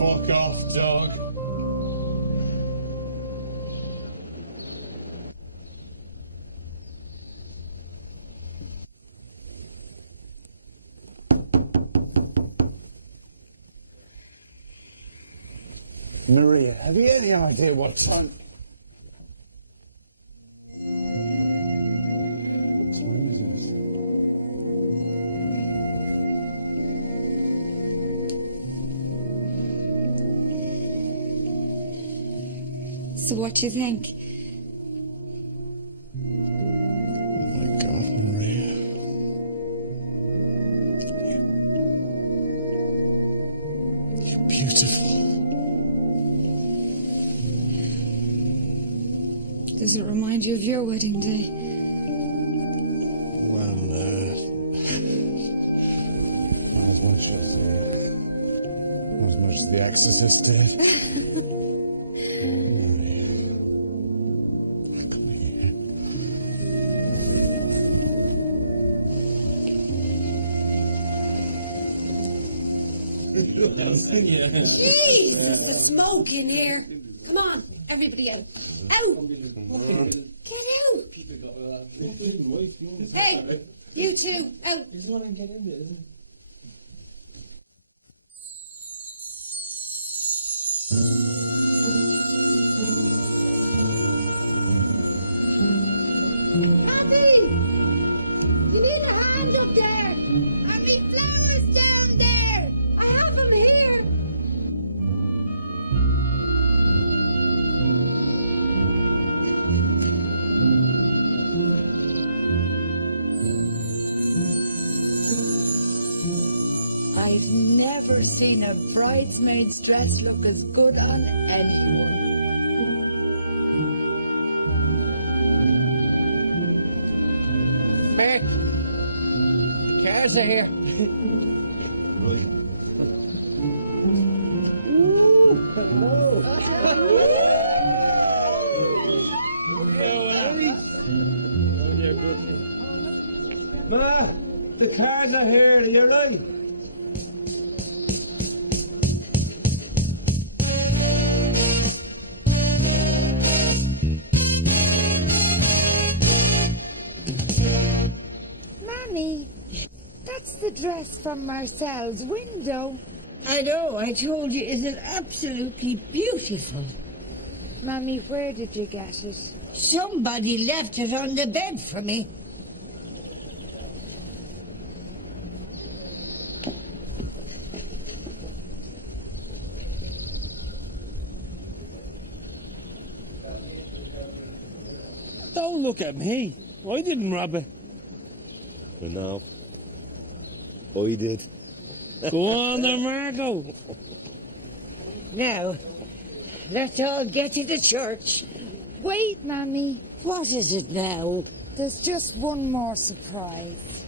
Fuck off, dog. Maria, have you any idea what time? What time is it? So what do you think? Oh my God, Maria. You're beautiful. Does it remind you of your wedding day? Well, not as much as The Exorcist did. Come here. Jesus, the smoke in here. Come on, everybody out. Out! Get out! Hey, you two, out! Abby! You need a hand up there! I need flowers down there! I have them here! I've never seen a bridesmaid's dress look as good on anyone. Matt, the cars are here. Right. Ma, the cars are here. You're right. Mammy, that's the dress from Marcel's window. I know, I told you, isn't it absolutely beautiful? Mammy, where did you get it? Somebody left it on the bed for me. Don't look at me. I didn't rob it. But no. I did. Go on there, Margot. Now, let's all get to the church. Wait, Mammy. What is it now? There's just one more surprise.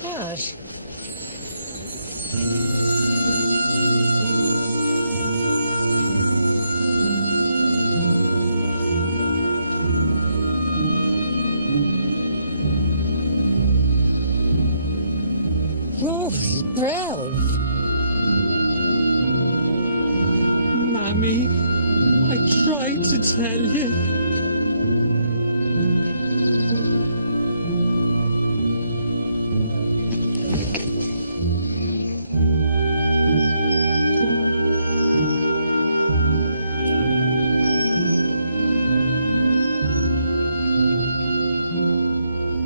What? Oh, he's brown. Mammy, I tried to tell you.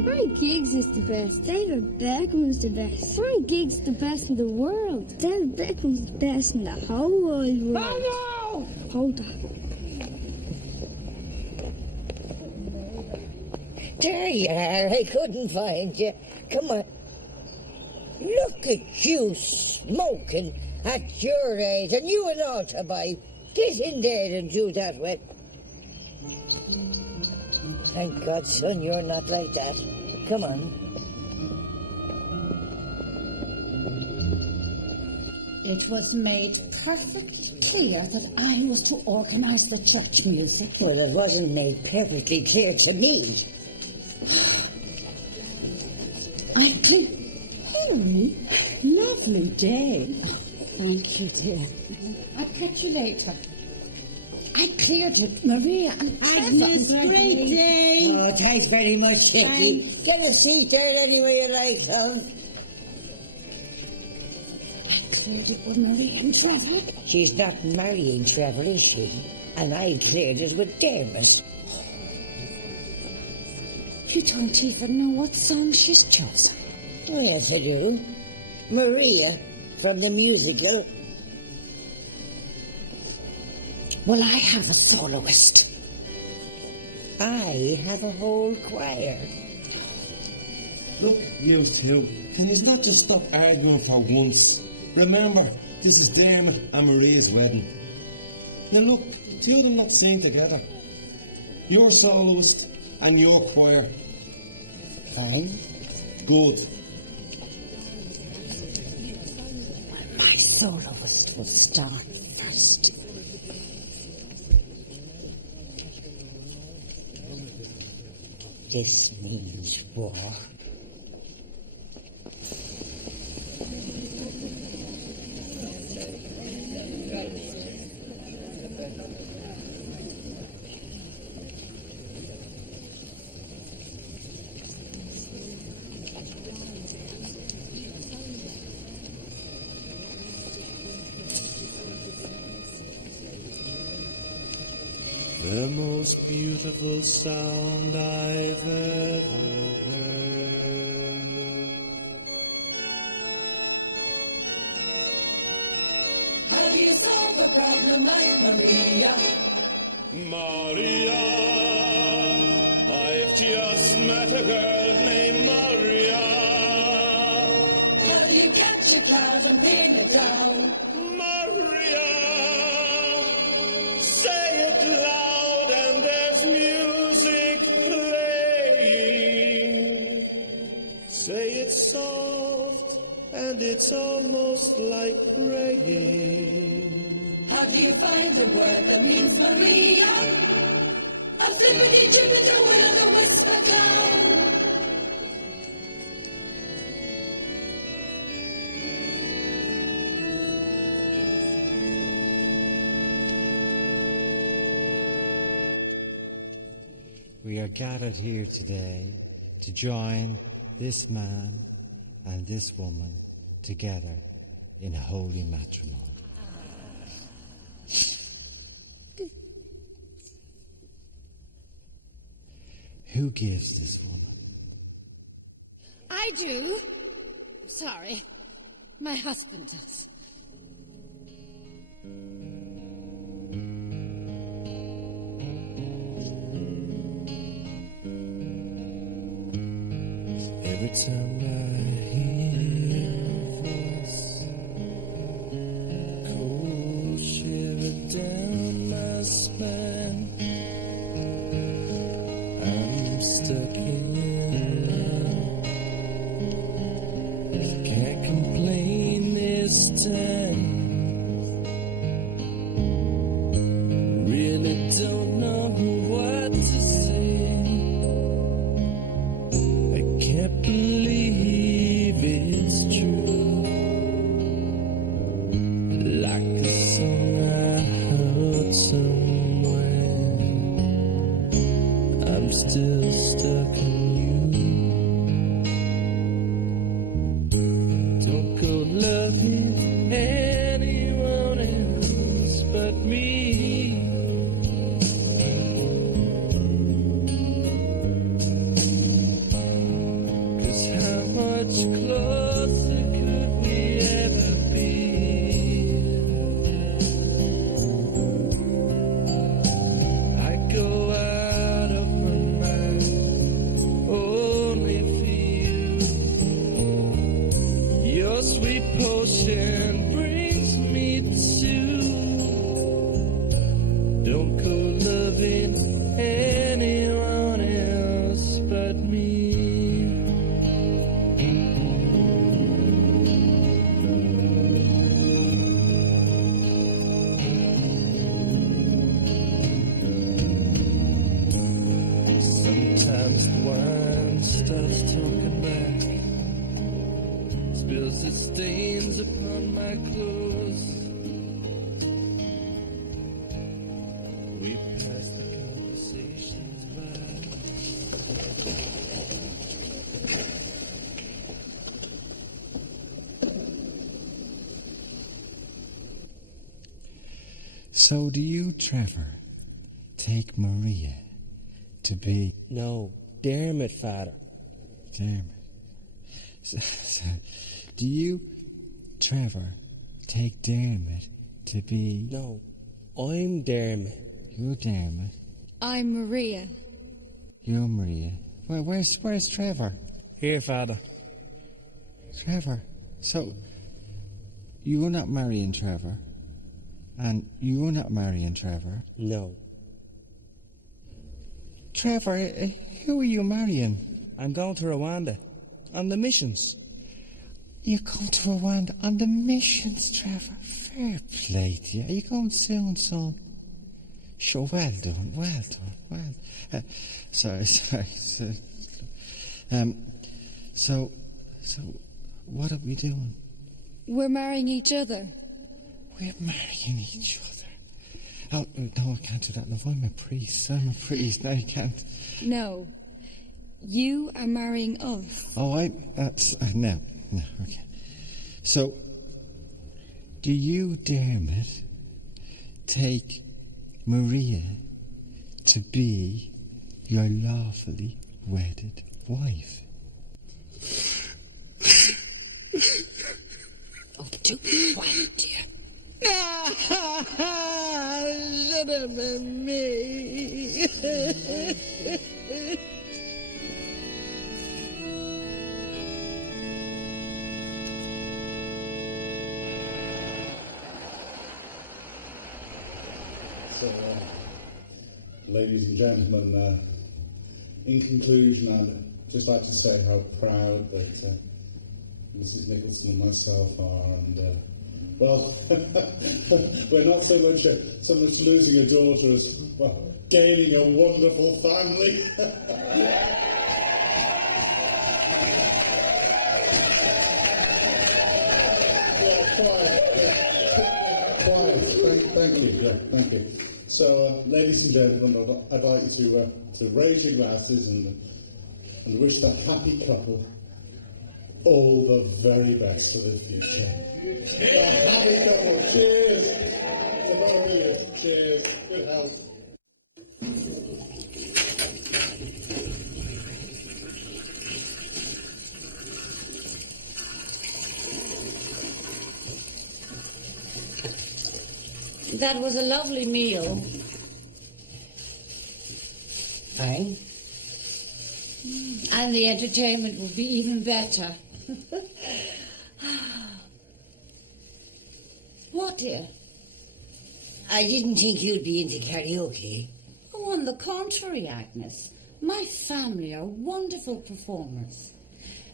Brian Giggs is the best. David Beckham's the best. Brian Giggs is the best in the world. David Beckham's the best in the whole wide world. Oh, no! Hold on. There you are. I couldn't find you. Come on. Look at you smoking At your age, and you and all to buy. Get in there and do that way. Thank God, son, you're not like that. Come on. It was made perfectly clear that I was to organise the church music. Well, it wasn't made perfectly clear to me. I can... Harry, lovely day. Thank you, dear. I'll catch you later. I cleared with Maria and Trevor. Agnes, great day. Oh, thanks very much, Chicky. Get a seat there any way you like, love. I cleared it with Maria and Trevor. She's not marrying Trevor, is she? And I cleared it with Dermot. You don't even know what song she's chosen. Oh, yes, I do. Maria, from the musical. Well, I have a soloist. I have a whole choir. Look, you two, can you not just stop arguing for once? Remember, this is Dermot and Maria's wedding. Now look, two of them not sing together. Your soloist and your choir. Fine. Good. My soloist will start first. This means war. The most beautiful sound I've ever heard. How do you solve a problem like Maria? Maria, I've just met a girl named Maria. How do you catch a cloud and pin it down? Maria, say it loud and there's music playing. Say it soft and it's almost like praying. How do you find the word that means Maria? A liberty Jupiter with a whisper down. We are gathered here today to join this man and this woman together in holy matrimony. Who gives this woman? I do. Sorry. My husband does. Every time I hear your voice, cold shiver down my spine. I'm stuck in love. Can't complain this time. Really don't know what to say. Can't believe it's true. Like a song I heard somewhere. I'm still stuck in you. Don't go loving anyone else but me. Much closer could we ever be? I go out of my mind only for you. Your sweet potion brings stains upon my clothes. We passed the conversations by. So do you, Trevor, take Maria to be... No, Dermot, Father. Dermot. So, do you, Trevor, take Dermot to be... No, I'm Dermot. You're Dermot. I'm Maria. You're Maria. Well, where's Trevor? Here, Father. Trevor. So, you're not marrying Trevor? And you're not marrying Trevor? No. Trevor, who are you marrying? I'm going to Rwanda. On the missions. You're going to Rwanda on the missions, Trevor. Fair play to you. Are you going soon, son? Sure, well done, well done, well... sorry. So, what are we doing? We're marrying each other. We're marrying each other. Oh, no, I can't do that. No, I'm a priest. No, you can't. No. You are marrying us. Oh, that's... no, okay. So, do you, Dermot, take Maria to be your lawfully wedded wife? Oh, do be quiet, dear. Should have been me. So, ladies and gentlemen, in conclusion, I'd just like to say how proud that Mrs. Nicholson and myself are, and well, we're not so much losing a daughter as well gaining a wonderful family. Quiet. Thank you. Yeah, thank you. So, ladies and gentlemen, I'd like you to raise your glasses and wish that happy couple all the very best for the future. A happy couple. Cheers. To both of you. Cheers. Good health. That was a lovely meal. Fine. And the entertainment would be even better. What, dear? I didn't think you'd be into karaoke. Oh, on the contrary, Agnes. My family are wonderful performers.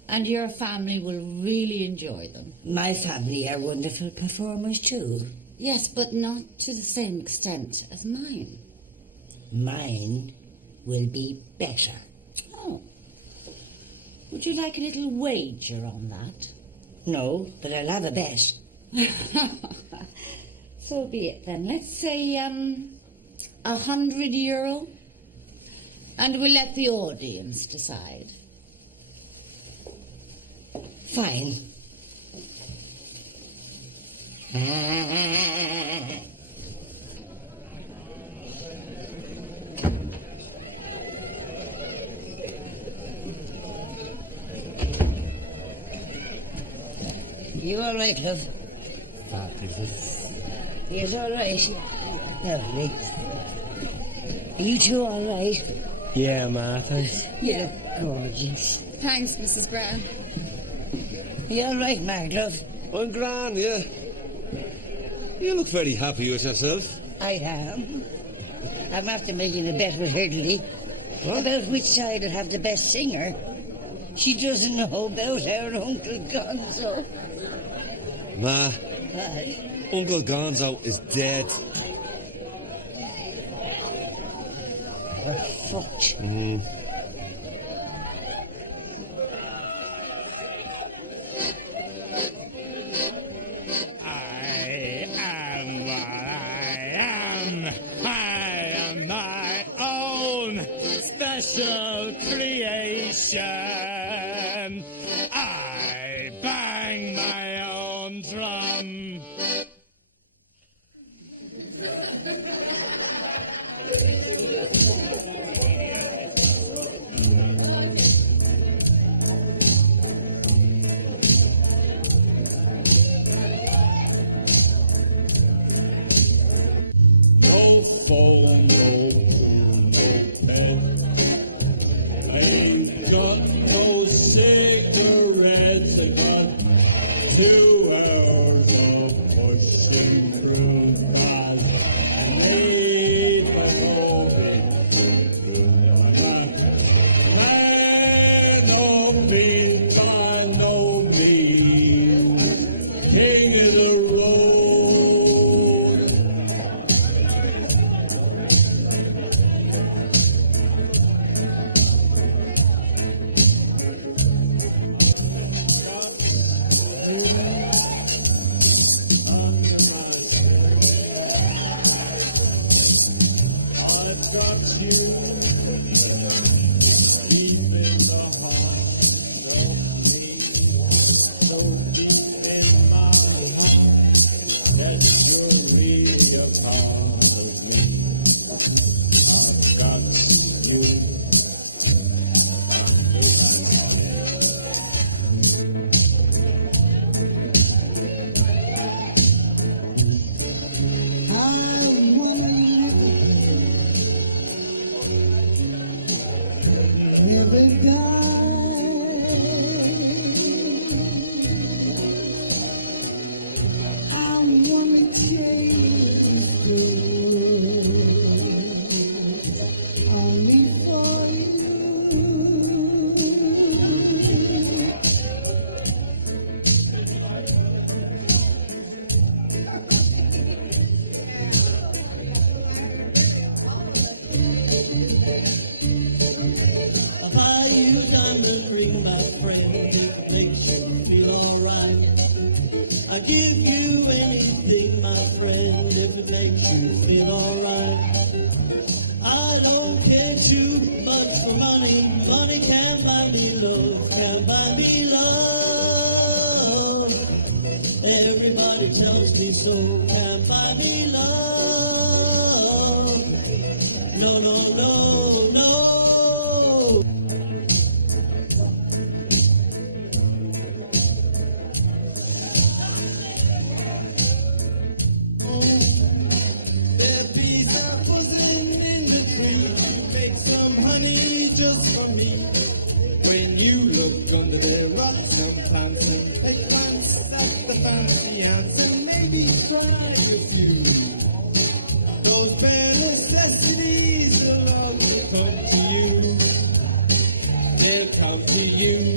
And your family will really enjoy them. My family are wonderful performers too. Yes, but not to the same extent as mine. Mine will be better. Oh. Would you like a little wager on that? No, but I'll have a bet. So be it then. Let's say, €100. And we'll let the audience decide. Fine. You all right, love? Fabulous. Yes, all right. Lovely. Are you two all right? Yeah, Ma, thanks. You look gorgeous. Thanks, Mrs. Brown. You all right, Mark, love? I'm grand, yeah. You look very happy with yourself. I am. I'm after making a bet with Hurley about which side will have the best singer. She doesn't know about our Uncle Gonzo. Ma, What? Uncle Gonzo is dead. We're fucked. special creation. I bang my own drum. No phone, no pen. I ain't got no cigarettes. I got 2 hours of pushing through bad. I need a moment through back. Man, no pink, I know me. King of the road. I give you anything, my friend, if it makes you feel alright. I don't care too much for money. Money can't buy me love, can't buy me love. Everybody tells me so, can't buy me love. No, no, no, no. Just for me, when you look under their rocks and pants and they glance at the fancy ants and maybe try a few. Those bare necessities will all come to you. They'll come to you.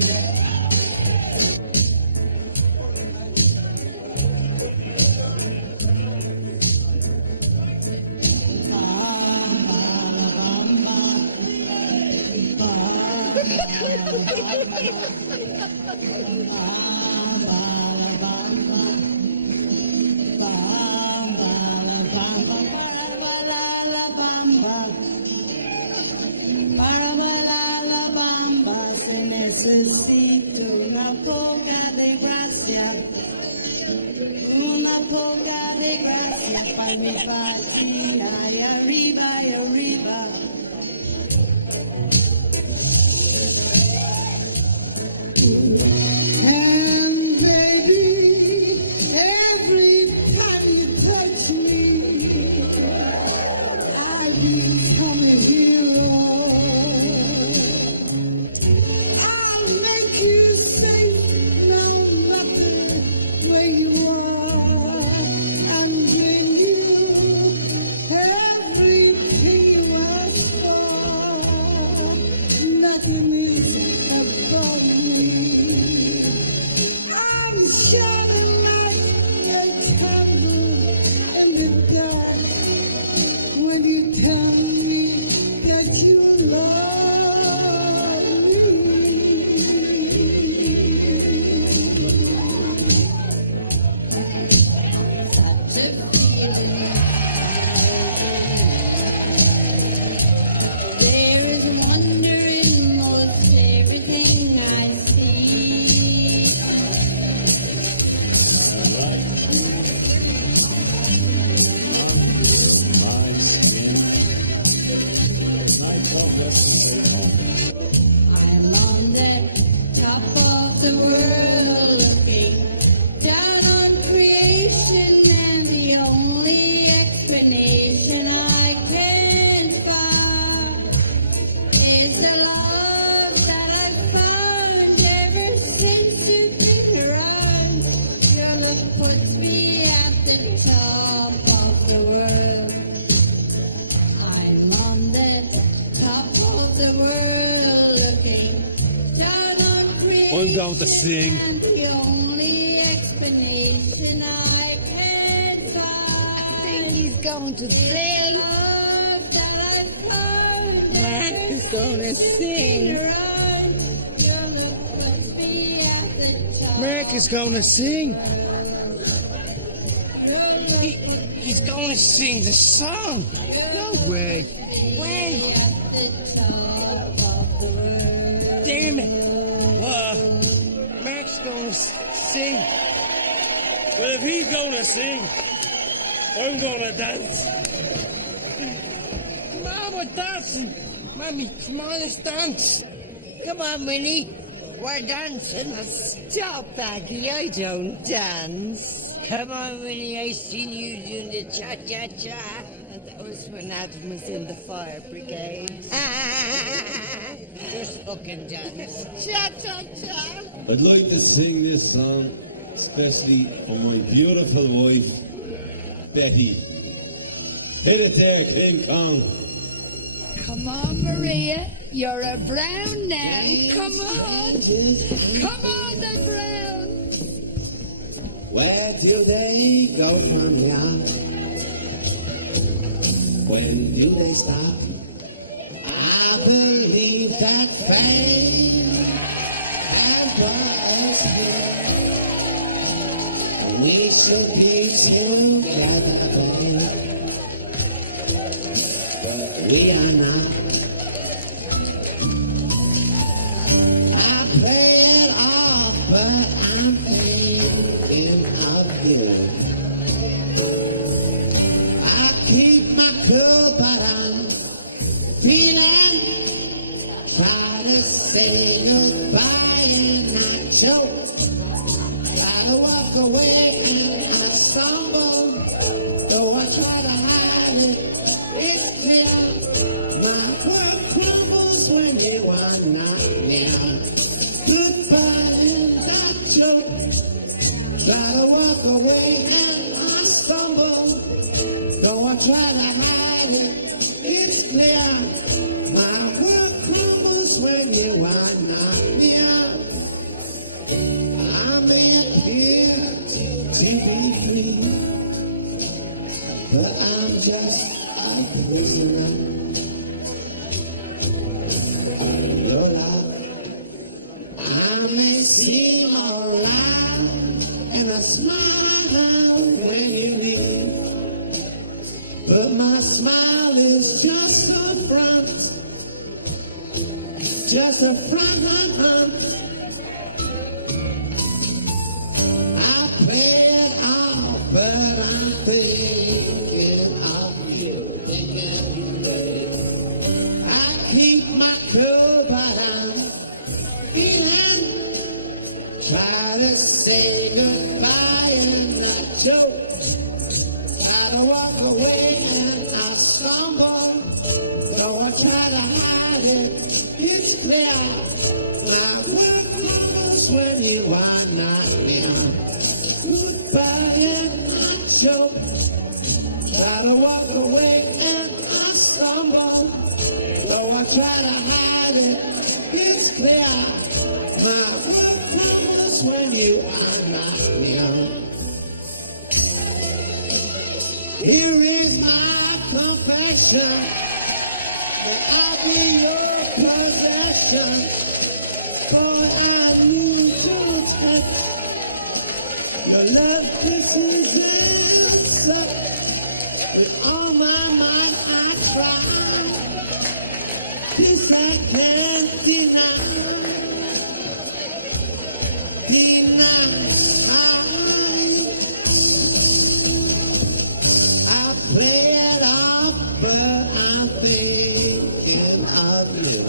Necesito una poca de gracia para mi patria y arriba y arriba. And baby, every time you touch me, I become a hero. I'll make you safe, no nothing where you are, and bring you everything you ask for. Nothing is above me. I'm shining like a candle in the dark when you come. I'm going to sing. And the only explanation I've heard for I think he's going to sing. love that I've heard. Mark is going to sing. Your look puts me at the top. Mark is going to sing. He's going to sing the song. No way. Way. Damn it. Mark's going to sing. Well, if he's going to sing, I'm going to dance. Mom, we're dancing. Mommy, come on, let's dance. Come on, Winnie. We're dancing. Stop, Aggie, I don't dance. Come on, Winnie, I seen you doing the cha-cha-cha. That was when Adam was in the fire brigade. Just fucking dance. Cha-cha-cha. I'd like to sing this song, especially for my beautiful wife, Betty. Hit it there, King Kong. Come on, Maria. You're a brown now. Come on. Come on, the brown. Where do they go from now? When do they stop? I believe that fate has brought us here. We should be together, but we are not. I play it off, but I'm thinking of you. I keep my cool, but I'm feeling. Try to say goodbye and I choke. Try to walk away and I stumble. Though I try to hide it, it's clear. My world crumbles when you are not near. Goodbye and I choke. Try to walk away and I stumble. Though I try to hide it, it's clear. My world crumbles when you are not near. I'm in here to be free, but I'm just a prisoner of your love. I may seem alright, and I smile when you leave, but my smile is just a front, just a front. I play it off, but I'm thinking of you, baby. I keep my cool, but I'm feeling. Try to say goodbye and I choke. Try to walk away and I stumble. Though I try to hide it, it's clear. My world crumbles when you are not near. Goodbye and I choke. Try to walk away and I stumble. Though I try to hide it, it's clear. My world crumbles when you are not near. Here is my confession. I'll be your possession. For I knew just that your love kisses and suck. With all my mind I try. This I can't deny. I play it off, but I'm thinking of you.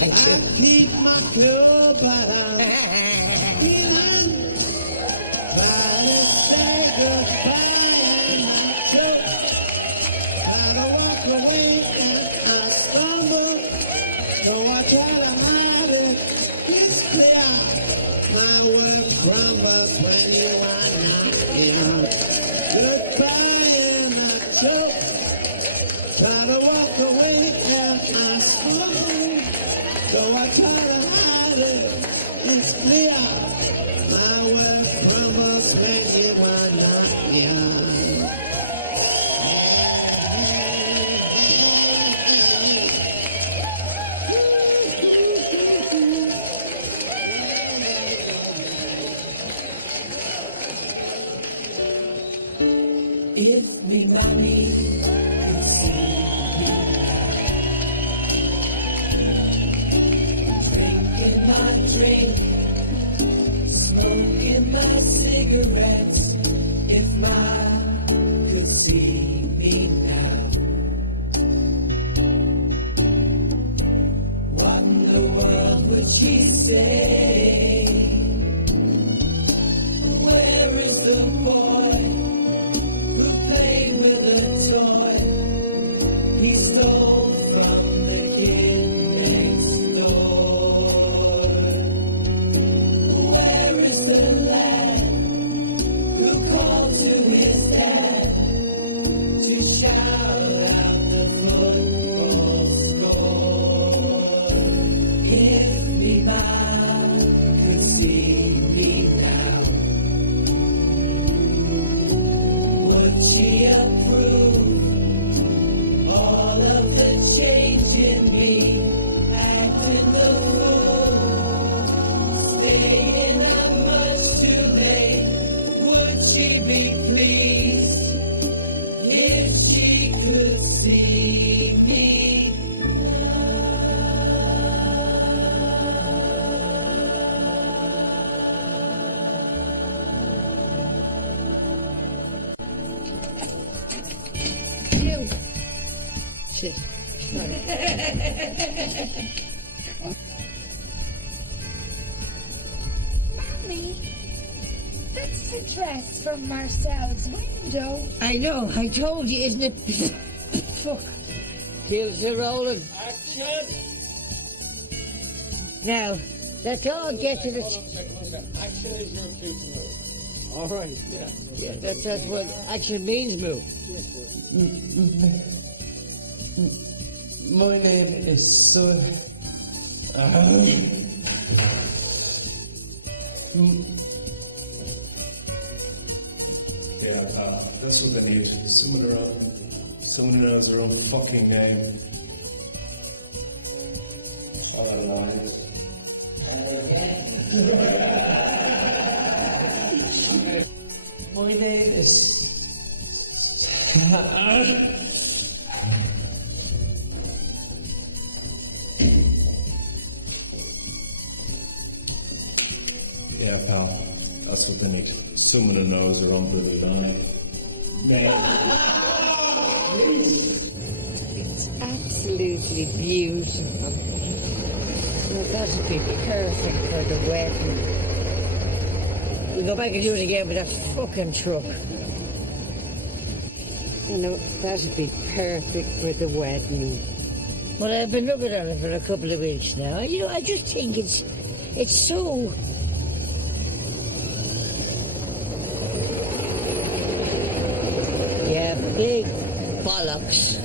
I keep my cool, but I'm feeling. Try to say goodbye and I choke. Try to walk away and I stumble. Though I try to hide it, it's clear. My world crumbles when you are not here. Goodbye and I choke. Try to walk away and I stumble. Though I try to me money could see me. Drinking my drink, smoking my cigarettes. If Ma could see me now, what in the world would she say? Where is the boy who played with a toy he stole from the kid next door? Where is the lad who called to his dad to shout out the football score? If me mom could see me now, would she approve all of the change in me? Acting the fool, staying out much too late. Would she be pleased if she could see me You. Shit. Mommy, that's the dress from Marcel's window. I know, I told you, isn't it? Fuck. Kills are rolling. Action! Now, let's all get to the... Action is your cue to move. All right. Yeah. Yeah, that's what action means, move. Yes, boy. My name is Sue. Yeah, that's what they need. Someone who knows their own fucking name. Oh, lies. My name is. Yeah, pal. That's what they need. Someone who knows their own bloody line. It's absolutely beautiful. Well, that would be perfect for the wedding. We go back and do it again with that fucking truck. You know, that would be perfect for the wedding. Well, I've been looking at it for a couple of weeks now. You know, I just think it's so... Yeah, big bollocks.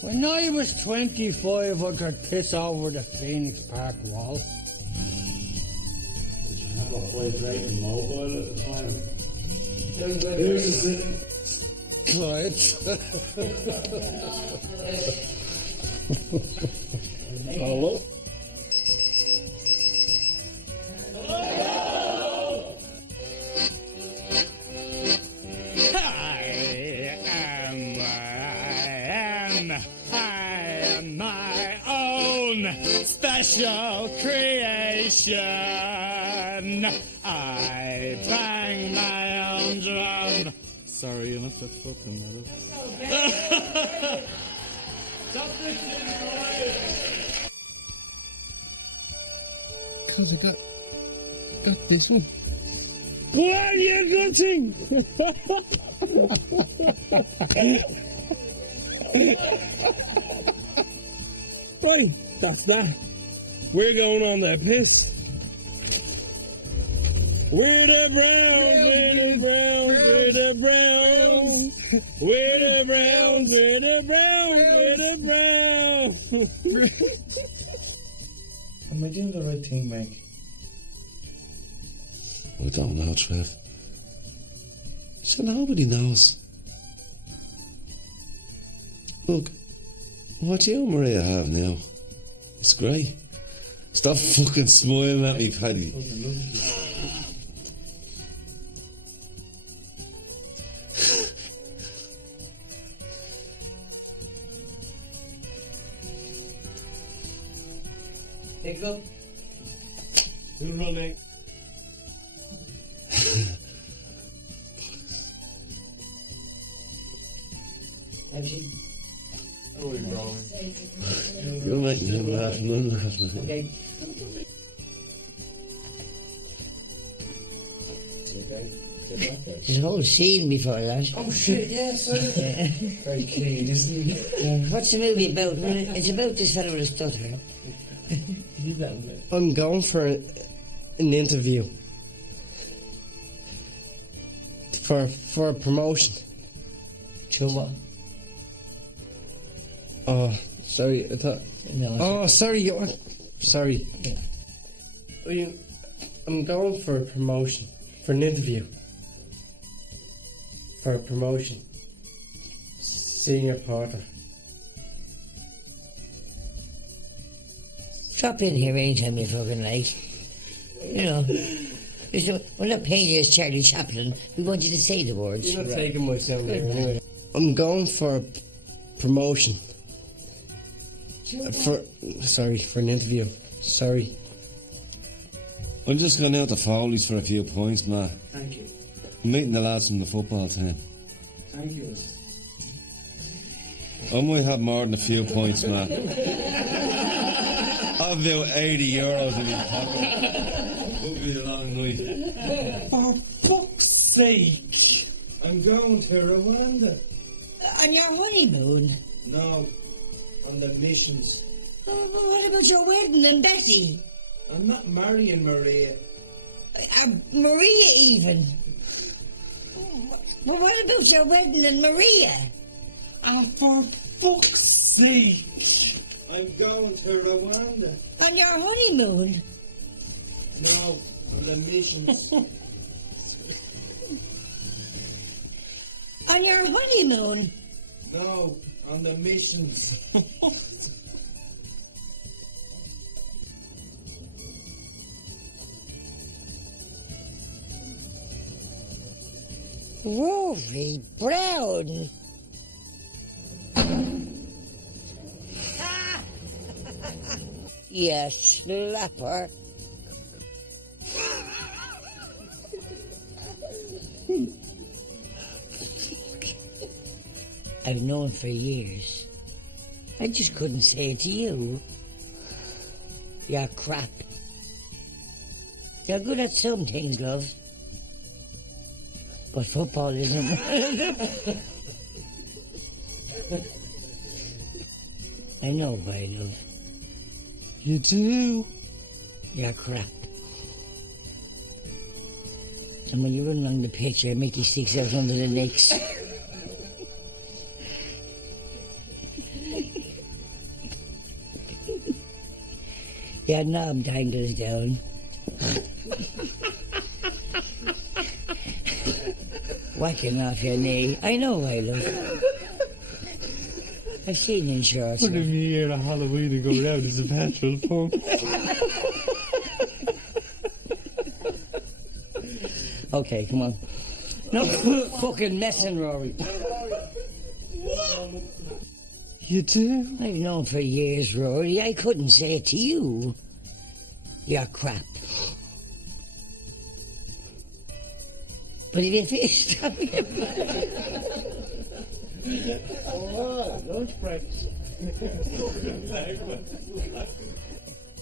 When I was 25, I got pissed over the Phoenix Park wall. Did you have a vibrating mobile at the time? Here's the Clyde. Hello? I am my own special creation. I bang my own drum. Sorry, you left that fucking that up. Because I got this one. Well, you good thing. Right, that's that. We're going on the piss. We're the Browns, we're the Browns, we're the Browns. We're the Browns, we're the Browns, we're the Browns. Am I doing the right thing, Meg? I don't know, Trev. So nobody knows. Look, what you and Maria have now, it's great. Stop fucking smiling at me, Paddy. Legs up. Who's running? Everything. Oh, we're rolling. You're making him laugh, none laughing. Okay. Okay. Get back there. There's a whole scene before that. Oh shit, yeah, sorry. Very clean, isn't it? What's the movie about? Well, it's about this fellow with a stutter. I'm going for an interview. For a promotion. To what? Oh, sorry, I thought... No. Oh, sorry, sorry. I'm going for a promotion. For an interview. For a promotion. Senior porter. Drop in here anytime you fucking like. You know. Listen, we're not paying you as Charlie Chaplin. We want you to say the words. You're not taking my sound here anyway. I'm going for a promotion. For an interview. Sorry. I'm just going out to Foley's for a few points, Matt. Thank you. I'm meeting the lads from the football team. Thank you. I might have more than a few points, Matt. I've about €80 in my pocket. It'll be a long night. For fuck's sake! I'm going to Rwanda. On your honeymoon? No, on the missions. Oh, but what about your wedding and Betty? I'm not marrying Maria. Maria even? Well, what about your wedding and Maria? Oh, for fuck's sake! I'm going to Rwanda. On your honeymoon? No, on the missions. On your honeymoon? No, on the missions. Rory Brown. Yes, slapper. I've known for years. I just couldn't say it to you. You're crap. You're good at some things, love. But football isn't one of them. I know, my love. You do? You're crap. And when you run along the pitch, your Mickey sticks out under the necks. Your knob dangles down. Whacking off your knee. I know, I love. I've seen you in shorts. What if you hear a Halloween and go round as a petrol pump? Okay, come on. No fucking messing, Rory. You do? I've known for years, Rory. I couldn't say it to you. You're crap. But if you fist lunch break.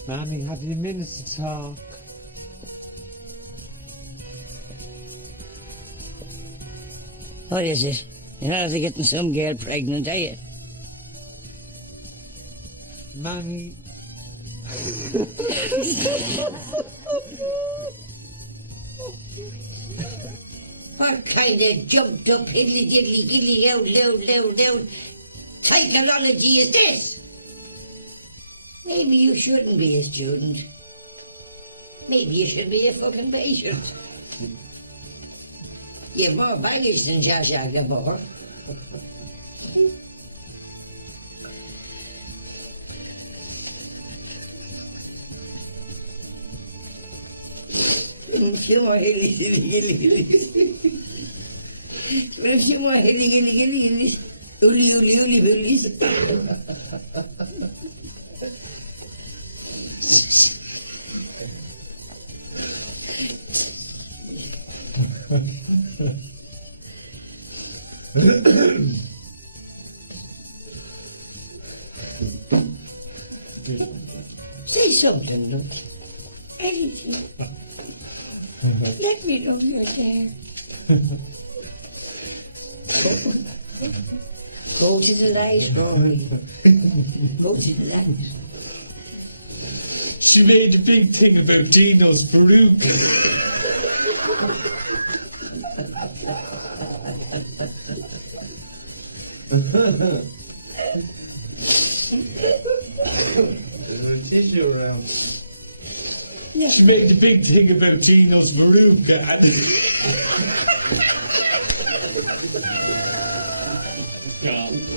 Mammy, have you minutes to talk? What is it? You're not after getting some girl pregnant, are you? Mammy. What kind of jumped up, hiddly diddly giddly loud psychology is this? Maybe you shouldn't be a student. Maybe you should be a fucking patient. You have more baggage than Josh Agabor. A few more hilly. A few more hilly. Uli. Say something, look. Anything. Let me love you again. Go to the light, Rory. Go to the light. She made a big thing about Dino's Baruch. Tissue around. She made a big thing about Dino's Baruch. God.